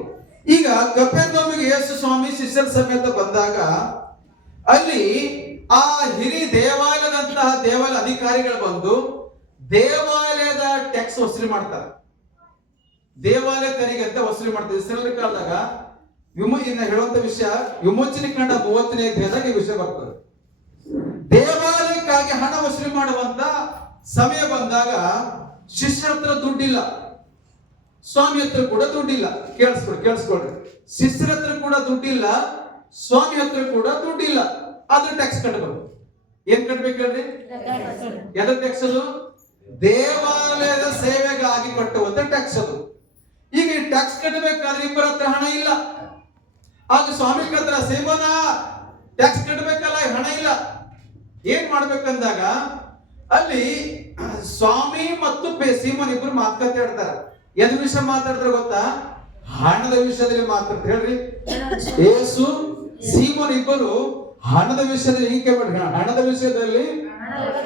ಈಗ ಕಪೆರ್ನೌಮಿಗೆ ಯೇಸು ಸ್ವಾಮಿ ಶಿಷ್ಯರ ಸಮೇತ ಬಂದಾಗ ಅಲ್ಲಿ ಆ ಹಿರಿ ದೇವಾಲಯದಂತಹ ದೇವಾಲಯ ಅಧಿಕಾರಿಗಳು ಬಂದು ದೇವಾಲಯದ ಟ್ಯಾಕ್ಸ್ ವಸೂಲಿ ಮಾಡ್ತಾರೆ. ದೇವಾಲಯ ತೆರಿಗೆ ಅಂತ ವಸೂಲಿ ಮಾಡ್ತಾರೆ. ಇಸ್ರಾಯೇಲ್ ಕಾಲದಾಗ ಹೇಳುವಂತ ವಿಷಯ ವಿಮೋಚನೆ ಕಂಡ 30ನೇ ಅಧ್ಯಾಯದಾಗ ಈ ವಿಷಯ ಬರ್ತದೆ. ದೇವಾಲಯಕ್ಕಾಗಿ ಹಣ ವಸೂಲಿ ಮಾಡುವಂತ ಸಮಯ ಬಂದಾಗ ಶಿಷ್ಯರ ಹತ್ರ ದುಡ್ಡಿಲ್ಲ, ಸ್ವಾಮಿ ಹತ್ರ ಕೂಡ ದುಡ್ಡಿಲ್ಲ. ಕೇಳಿಸ್ಕೊಳ್ರಿ. ಶಿಷ್ಯರ ಹತ್ರ ಕೂಡ ದುಡ್ಡಿಲ್ಲ, ಸ್ವಾಮಿ ಹತ್ರ ಕೂಡ ದುಡ್ಡಿಲ್ಲ. ಆದ್ರೆ ಟ್ಯಾಕ್ಸ್ ಕಟ್ಟಬೇಕು. ಏನ್ ಕಟ್ಬೇಕು ಹೇಳ್ರಿ? ಎದ್ರ ಟ್ಯಾಕ್ಸ್ ಅದು? ದೇವಾಲಯದ ಸೇವೆಗಾಗಿ ಕಟ್ಟುವಂತ ಟ್ಯಾಕ್ಸ್ ಅದು. ಈಗ ಈ ಟ್ಯಾಕ್ಸ್ ಕಟ್ಟಬೇಕಾದ್ರೆ ಇಬ್ಬರ ಹತ್ರ ಹಣ ಇಲ್ಲ. ಆಗ ಸ್ವಾಮಿ ಹತ್ರ ಸೇವನ ಟ್ಯಾಕ್ಸ್ ಕಟ್ಟಬೇಕಲ್ಲ, ಹಣ ಇಲ್ಲ. ಏನ್ ಮಾಡ್ಬೇಕಂದಾಗ ಅಲ್ಲಿ ಸ್ವಾಮಿ ಮತ್ತು ಸೀಮನ್ ಇಬ್ರು ಮಾತುಕತೆ ಆಡ್ತಾರೆ. ಎದ್ ವಿಷಯ ಮಾತಾಡಿದ್ರೆ ಗೊತ್ತಾ? ಹಣದ ವಿಷಯದಲ್ಲಿ ಮಾತ್ರ ಹೇಳ್ರಿ. ಯೇಸು ಸೀಮೋನ್ ಇಬ್ಬರು ಹಣದ ವಿಷಯದಲ್ಲಿ ಹೀಗೆ ಮಾಡಿ, ಹಣದ ವಿಷಯದಲ್ಲಿ,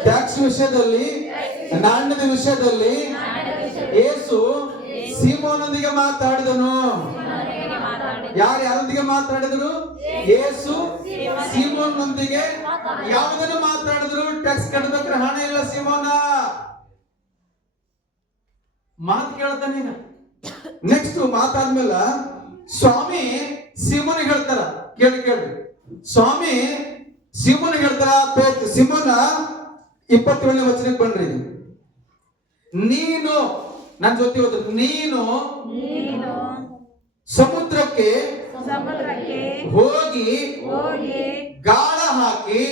ಟ್ಯಾಕ್ಸ್ ವಿಷಯದಲ್ಲಿ, ನಾಣ್ಯದ ವಿಷಯದಲ್ಲಿ ಯೇಸು ಸೀಮೋನೊಂದಿಗೆ ಮಾತಾಡಿದನು. ಯಾರೊಂದಿಗೆ ಮಾತಾಡಿದ್ರು? ಯೇಸು ಸೀಮೋನ್ನೊಂದಿಗೆ ಯಾವುದನ್ನು ಮಾತಾಡಿದ್ರು? ಟ್ಯಾಕ್ಸ್ ಕಟ್ಟಬೇಕಾದ್ರೆ ಹಣ ಇಲ್ಲ ಸೀಮೋನ. ಮಾತು ಕೇಳ್ತಾನೆ. ನೆಕ್ಸ್ಟ್ ಮಾತಾದ್ಮೇಲೆ ಸ್ವಾಮಿ ಸೀಮೋನಿಗೆ ಹೇಳ್ತಾರ, ಕೇಳ್ರಿ ಸ್ವಾಮಿ ಸೀಮೋನಿಗೆ ಹೇಳ್ತಾರ, ಸೀಮೋನ 27ನೇ ವಚನಕ್ಕೆ ಬನ್ರಿ. ನೀನು ನನ್ನ ಜೊತೆ ಹೋದ, ನೀನು ಸಮುದ್ರಕ್ಕೆ ಹೋಗಿ ಗಾಳ ಹಾಕಿ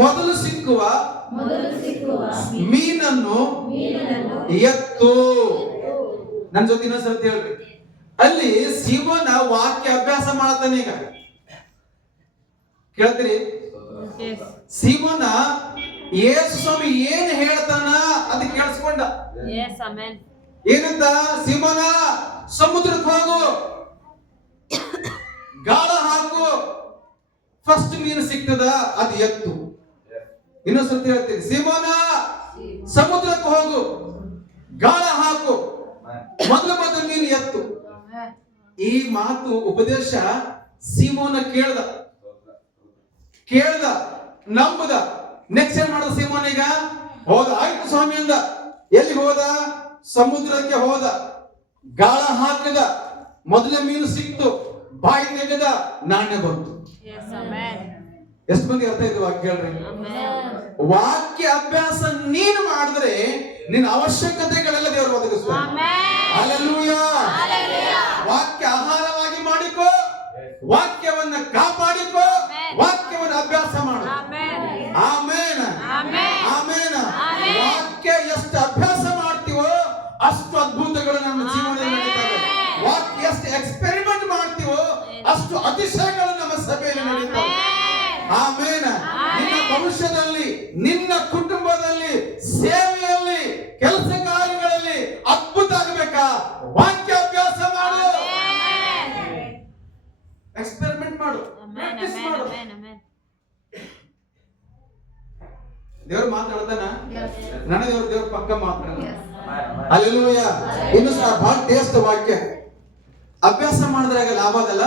ಮೊದಲು ಸಿಕ್ಕುವ ಮೀನನ್ನು ಎತ್ತು. ನನ್ನ ಜೊತೆ ಇನ್ನೊಂದ್ಸರ್ತಿ ಹೇಳ್ರಿ. ಅಲ್ಲಿ ಸೀಮೋನ ವಾಕ್ಯ ಅಭ್ಯಾಸ ಮಾಡತಾನೆ. ಈಗ ಕೇಳ್ತೀರಿ? ಸೀಮೋನ ಯೇಸು ಸ್ವಾಮಿ ಏನ್ ಹೇಳ್ತಾನ ಅದು ಕೇಳಿಸ್ಕೊಂಡ. ಏನಂತ? ಸೀಮೋನ ಸಮುದ್ರಕ್ಕೆ ಹೋಗು, ಗಾಳ ಹಾಕು, ಫಸ್ಟ್ ಮೀನು ಸಿಗ್ತದ ಅದು ಎತ್ತು. ಇನ್ನೊಂದ್ಸರ್ತಿ ಹೇಳ್ತೀನಿ, ಸೀಮೋನ ಸಮುದ್ರಕ್ಕೆ ಹೋಗು, ಗಾಳ ಹಾಕು, ಮೊದಲು ಮೀನು ಎತ್ತು. ಈ ಮಾತು ಉಪದೇಶ ಸೀಮೋನ ಕೇಳ್ದ, ನಂಬುದ. ನೆಕ್ಸ್ಟ್ ಏನ್ ಮಾಡ್ದ ಸೀಮೋನ? ಈಗ ಹೋದ, ಆಯ್ತು ಸ್ವಾಮಿ ಅಂದ. ಎಲ್ಲಿ ಹೋದ? ಸಮುದ್ರಕ್ಕೆ ಹೋದ, ಗಾಳ ಹಾಕಿದ, ಮೊದಲೇ ಮೀನು ಸಿಕ್ತು, ಬಾಯಿ ತೆಗೆದ, ನಾಣ್ಯ ಬಂತು. ಎಷ್ಟು ಮಂದಿ ಅರ್ಥ ಆಯ್ತು ವಾಕ್ಯ? ಹೇಳ್ರಿ. ವಾಕ್ಯ ಅಭ್ಯಾಸ ನೀನು ಮಾಡಿದ್ರೆ ನಿನ್ನ ಅವಶ್ಯಕತೆಗಳೆಲ್ಲ ದೇವರು ಒದಗಿಸ್ತಾನೆ. ಹಲ್ಲೆಲೂಯಾ. ವಾಕ್ಯ ಆಹಾರವಾಗಿ ಮಾಡಿಕೋ, ವಾಕ್ಯವನ್ನ ಕಾಪಾಡಿಕೋ, ವಾಕ್ಯವನ್ನ ಅಭ್ಯಾಸ ಮಾಡು. ಆಮೇನ್, ಆಮೇನ್. ವಾಕ್ಯ ಎಷ್ಟು ಅಭ್ಯಾಸ ಮಾಡ್ತೀವೋ ಅಷ್ಟು ಅದ್ಭುತಗಳು ನಮ್ಮ ಜೀವನದಲ್ಲಿ ನಡೀತವೆ. ವಾಕ್ಯ ಎಷ್ಟು ಎಕ್ಸ್ಪೆರಿಮೆಂಟ್ ಮಾಡ್ತೀವೋ ಅಷ್ಟು ಅತಿಶಯಗಳು ನಮ್ಮ ಸಭೆಯಲ್ಲಿ ನಡೀತವೆ. ಆಮೇನ್. ನಿನ್ನ ಭವಿಷ್ಯದಲ್ಲಿ, ನಿನ್ನ ಕುಟುಂಬದಲ್ಲಿ, ಸೇವೆಯಲ್ಲಿ, ಕೆಲಸ ಕಾರ್ಯಗಳಲ್ಲಿ ಅದ್ಭುತ ಆಗಬೇಕಾ? ವಾಕ್ಯ ಅಭ್ಯಾಸ ಮಾಡು, ಎಕ್ಸ್ಪೆರಿಮೆಂಟ್ ಮಾಡು, ಪ್ರಾಕ್ಟೀಸ್ ಮಾಡು. ದೇವರು ಮಾತಾಡ್ತಾನ, ನನ್ನ ದೇವ್ರ ಪಕ್ಕ ಮಾತಾಡ್ತಾನ. ಹಲ್ಲೆಲೂಯಾ. ಇನ್ನು ಸಹ ಬಹಳ ಟೇಸ್ಟ್ ವಾಕ್ಯ ಅಭ್ಯಾಸ ಮಾಡಿದ್ರಾಗ ಲಾಭ ಅದಲ್ಲ.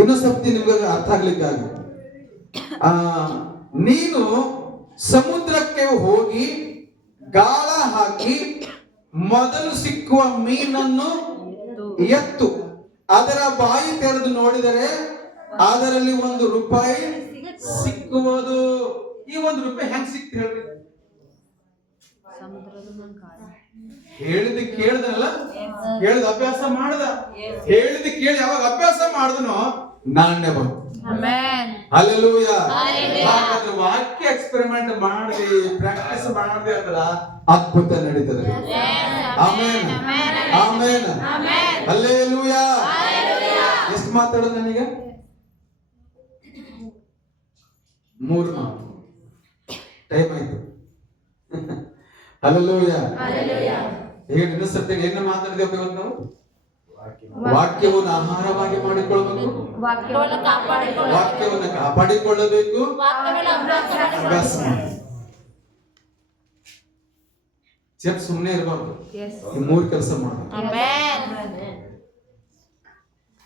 ಇನ್ನು ಸ್ವಲ್ಪ ನಿಮ್ಗೆ ಅರ್ಥ ಆಗ್ಲಿಕ್ಕಾಗಿ, ನೀನು ಸಮುದ್ರಕ್ಕೆ ಹೋಗಿ ಗಾಳ ಹಾಕಿ ಮೊದಲು ಸಿಕ್ಕುವ ಮೀನನ್ನು ಎತ್ತು, ಅದರ ಬಾಯಿ ತೆರೆದು ನೋಡಿದರೆ ಅದರಲ್ಲಿ ₹1 ಸಿಕ್ಕುವುದು. ಈ ₹1 ಹೆಂಗ್ ಸಿಕ್ತು ಹೇಳ್ರಿ? ಹೇಳಿದ ಕೇಳ್ದಲ್ಲ, ಹೇಳಿದ ಅಭ್ಯಾಸ ಮಾಡ್ದ. ಹೇಳಿದ ಕೇಳಿ ಯಾವಾಗ ಅಭ್ಯಾಸ ಮಾಡಿದನೋ ನಾಣ್ಯ ಬಂತು. ಹಲ್ಲೆಲೂಯಾ. ಹಾಗಾದ್ರೆ ವಾಕ್ಯ ಎಕ್ಸ್ಪೆರಿಮೆಂಟ್ ಮಾಡಿ, ಪ್ರಾಕ್ಟೀಸ್ ಮಾಡಿದೆ ಅಂದ್ರೆ ಅದ್ಭುತ ನಡೀತದೆ. ಆಮೇನ್, ಆಮೇನ್, ಹಲ್ಲೆಲೂಯಾ. ಎಷ್ಟು ಮಾತಾಡೋದು ನನಗೆ? 3 ಮಾತು. ಟೈಮ್ ಆಯ್ತು. ಹಲ್ಲೆಲೂಯಾ. ಈಗ ಇನ್ನೊಂದ್ಸರ್ತಿಗೆ ಏನು ಮಾತಾಡಿದೇವೆ ಇವತ್ತು ನಾವು? ವಾಕ್ಯವನ್ನು ಆಹಾರವಾಗಿ ಮಾಡಿಕೊಳ್ಳಬೇಕು, ವಾಕ್ಯವನ್ನು ಕಾಪಾಡಿಕೊಳ್ಳಬೇಕು, ಅಭ್ಯಾಸ ಮಾಡಿ. ಸುಮ್ಮನೆ ಇರಬಾರ್ದು, ಈ 3 ಕೆಲಸ ಮಾಡಬೇಕು.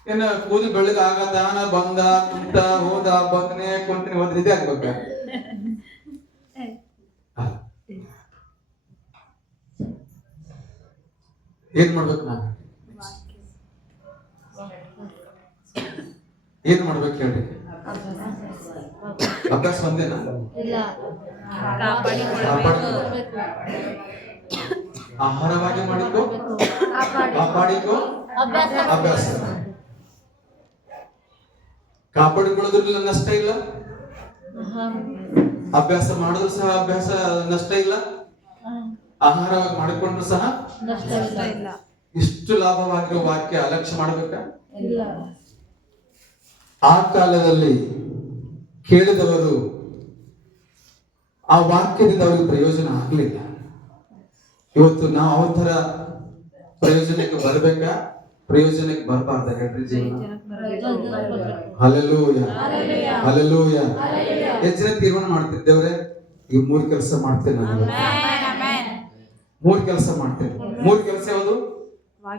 ಏನ ಕೂದಲು ಬೆಳಗ್ಗೆ ಆಗದಾನ ಬಂದ ಕುಂತ ಹೋದ ಬಂದನೆ ಕುಂತನೆ ಹೋದ್ರೆ ಇದೇ ಆಗ್ಬೇಕ? ಏನ್ ಮಾಡ್ಬೇಕು? ನಾನು ಏನ್ ಮಾಡ್ಬೇಕು ಹೇಳ್ರಿ? ಅಭ್ಯಾಸ ಒಂದೇನಾ? ಆಹಾರವಾಗಿ ಮಾಡಿಕೋ, ಕಾಪಾಡಿಕೋ, ಅಭ್ಯಾಸ. ಕಾಪಾಡಿಕೊಳ್ಳೋದ್ರಲ್ಲಿ ನಷ್ಟ ಇಲ್ಲ, ಅಭ್ಯಾಸ ಮಾಡಿದ್ರು ಸಹ ಅಭ್ಯಾಸ ನಷ್ಟ ಇಲ್ಲ, ಆಹಾರವಾಗಿ ಮಾಡಿಕೊಂಡ್ರು ಸಹ ಇಲ್ಲ. ಇಷ್ಟು ಲಾಭವಾಗಿರೋ ವಾಕ್ಯ ಅಲಕ್ಷ್ಯ ಮಾಡಬೇಕಾ? ಆ ಕಾಲದಲ್ಲಿ ಕೇಳಿದವರು ಆ ವಾಕ್ಯದಿಂದ ಅವರಿಗೆ ಪ್ರಯೋಜನ ಆಗಲಿಲ್ಲ. ಇವತ್ತು ನಾವು ಅವರ ಪ್ರಯೋಜನಕ್ಕೆ ಬರ್ಬೇಕಾ, ಪ್ರಯೋಜನಕ್ಕೆ ಬರಬಾರ್ದ ಹೇಳ್ರಿ ಜೀವನ? Hallelujah, hallelujah. ಹೆಚ್ಚಿನ ತೀರ್ಮಾನ ಮಾಡ್ತಿದ್ದೇವ್ರೆ, ಈಗ 3 ಕೆಲಸ ಮಾಡ್ತೇನೆ ನಾನು. 3 ಕೆಲಸ ಮಾಡ್ತೇನೆ. 3 ಕೆಲಸ ಯಾವುದು?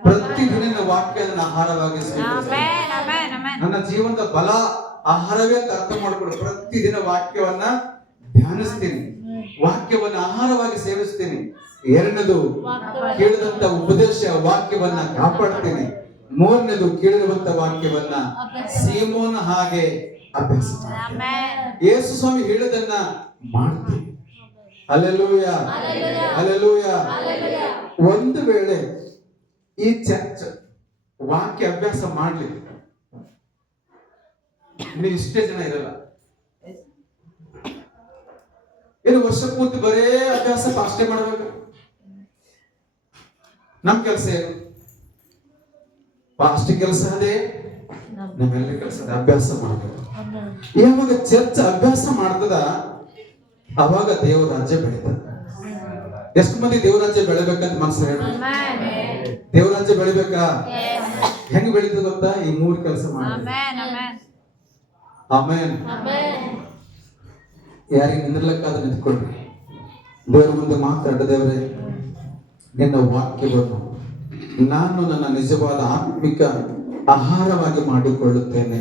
ಪ್ರತಿದಿನ ವಾಕ್ಯ ನನ್ನ ಆಹಾರವಾಗಿ ಸ್ವೀಕರಿಸ್ತೇನೆ. ನನ್ನ ಜೀವನದ ಬಲ ಆಹಾರವೇ ಅಂತ ಅರ್ಥ ಮಾಡ್ಕೊಂಡು ಪ್ರತಿದಿನ ವಾಕ್ಯವನ್ನ ಧ್ಯಾನಿಸ್ತೀನಿ, ವಾಕ್ಯವನ್ನ ಆಹಾರವಾಗಿ ಸೇವಿಸ್ತೀನಿ. 2ನೇದು, ಕೇಳಿದಂತ ಉಪದೇಶ ವಾಕ್ಯವನ್ನ ಕಾಪಾಡ್ತೀನಿ. 3ನೇದು, ಕೇಳಿರುವಂತ ವಾಕ್ಯವನ್ನ ಸೀಮೋನ ಹಾಗೆ ಅಭ್ಯಾಸ ಮಾಡ್ತೀನಿ. ಯೇಸು ಸ್ವಾಮಿ ಹೇಳಿದನ್ನ ಮಾಡ್ತೀನಿ. Hallelujah, hallelujah. ಒಂದು ವೇಳೆ ಈ ಚರ್ಚ್ ವಾಕ್ಯ ಅಭ್ಯಾಸ ಮಾಡ್ಲಿ, ನೀವು ಇಷ್ಟೇ ಜನ ಇರಲ್ಲ. ಏನು ವರ್ಷ ಪೂರ್ತಿ ಬರೇ ಅಭ್ಯಾಸ ಅಷ್ಟೇ ಮಾಡ್ಬೇಕು? ನಮ್ ಕೆಲಸ ಏನು? ಫಾಸ್ಟ್ ಕೆಲಸ ಅದೇ, ನಮ್ಮೆಲ್ಲ ಕೆಲಸ ಅಭ್ಯಾಸ ಮಾಡ್ಬೇಕು. ಯಾವಾಗ ಚರ್ಚ್ ಅಭ್ಯಾಸ ಮಾಡ್ತದ ಅವಾಗ ದೇವರ ರಾಜ್ಯ ಬೆಳೀತದ. ಎಷ್ಟು ಮಂದಿ ದೇವರ ರಾಜ್ಯ ಬೆಳಿಬೇಕಂತ ಮನಸ್ಸು ಹೇಳಿ? ದೇವರ ರಾಜ್ಯ ಬೆಳಿಬೇಕಾ? ಹೆಂಗ್ ಬೆಳೀತದ ಗೊತ್ತಾ? ಈ 3 ಕೆಲಸ ಮಾಡಿ. ಆಮೆನ್. ಯಾರಿಗೆ ನಿಂದ್ರಲಕ್ಕಾದ್ರೆ ನಿಂತ್ಕೊಳ್ರಿ. ದೇವರ ಮುಂದೆ ಮಾತಾಡ, ದೇವರೇ ನಿನ್ನ ವಾಕ್ಯವನ್ನು ನಾನು ನನ್ನ ನಿಜವಾದ ಆತ್ಮಿಕ ಆಹಾರವಾಗಿ ಮಾಡಿಕೊಳ್ಳುತ್ತೇನೆ.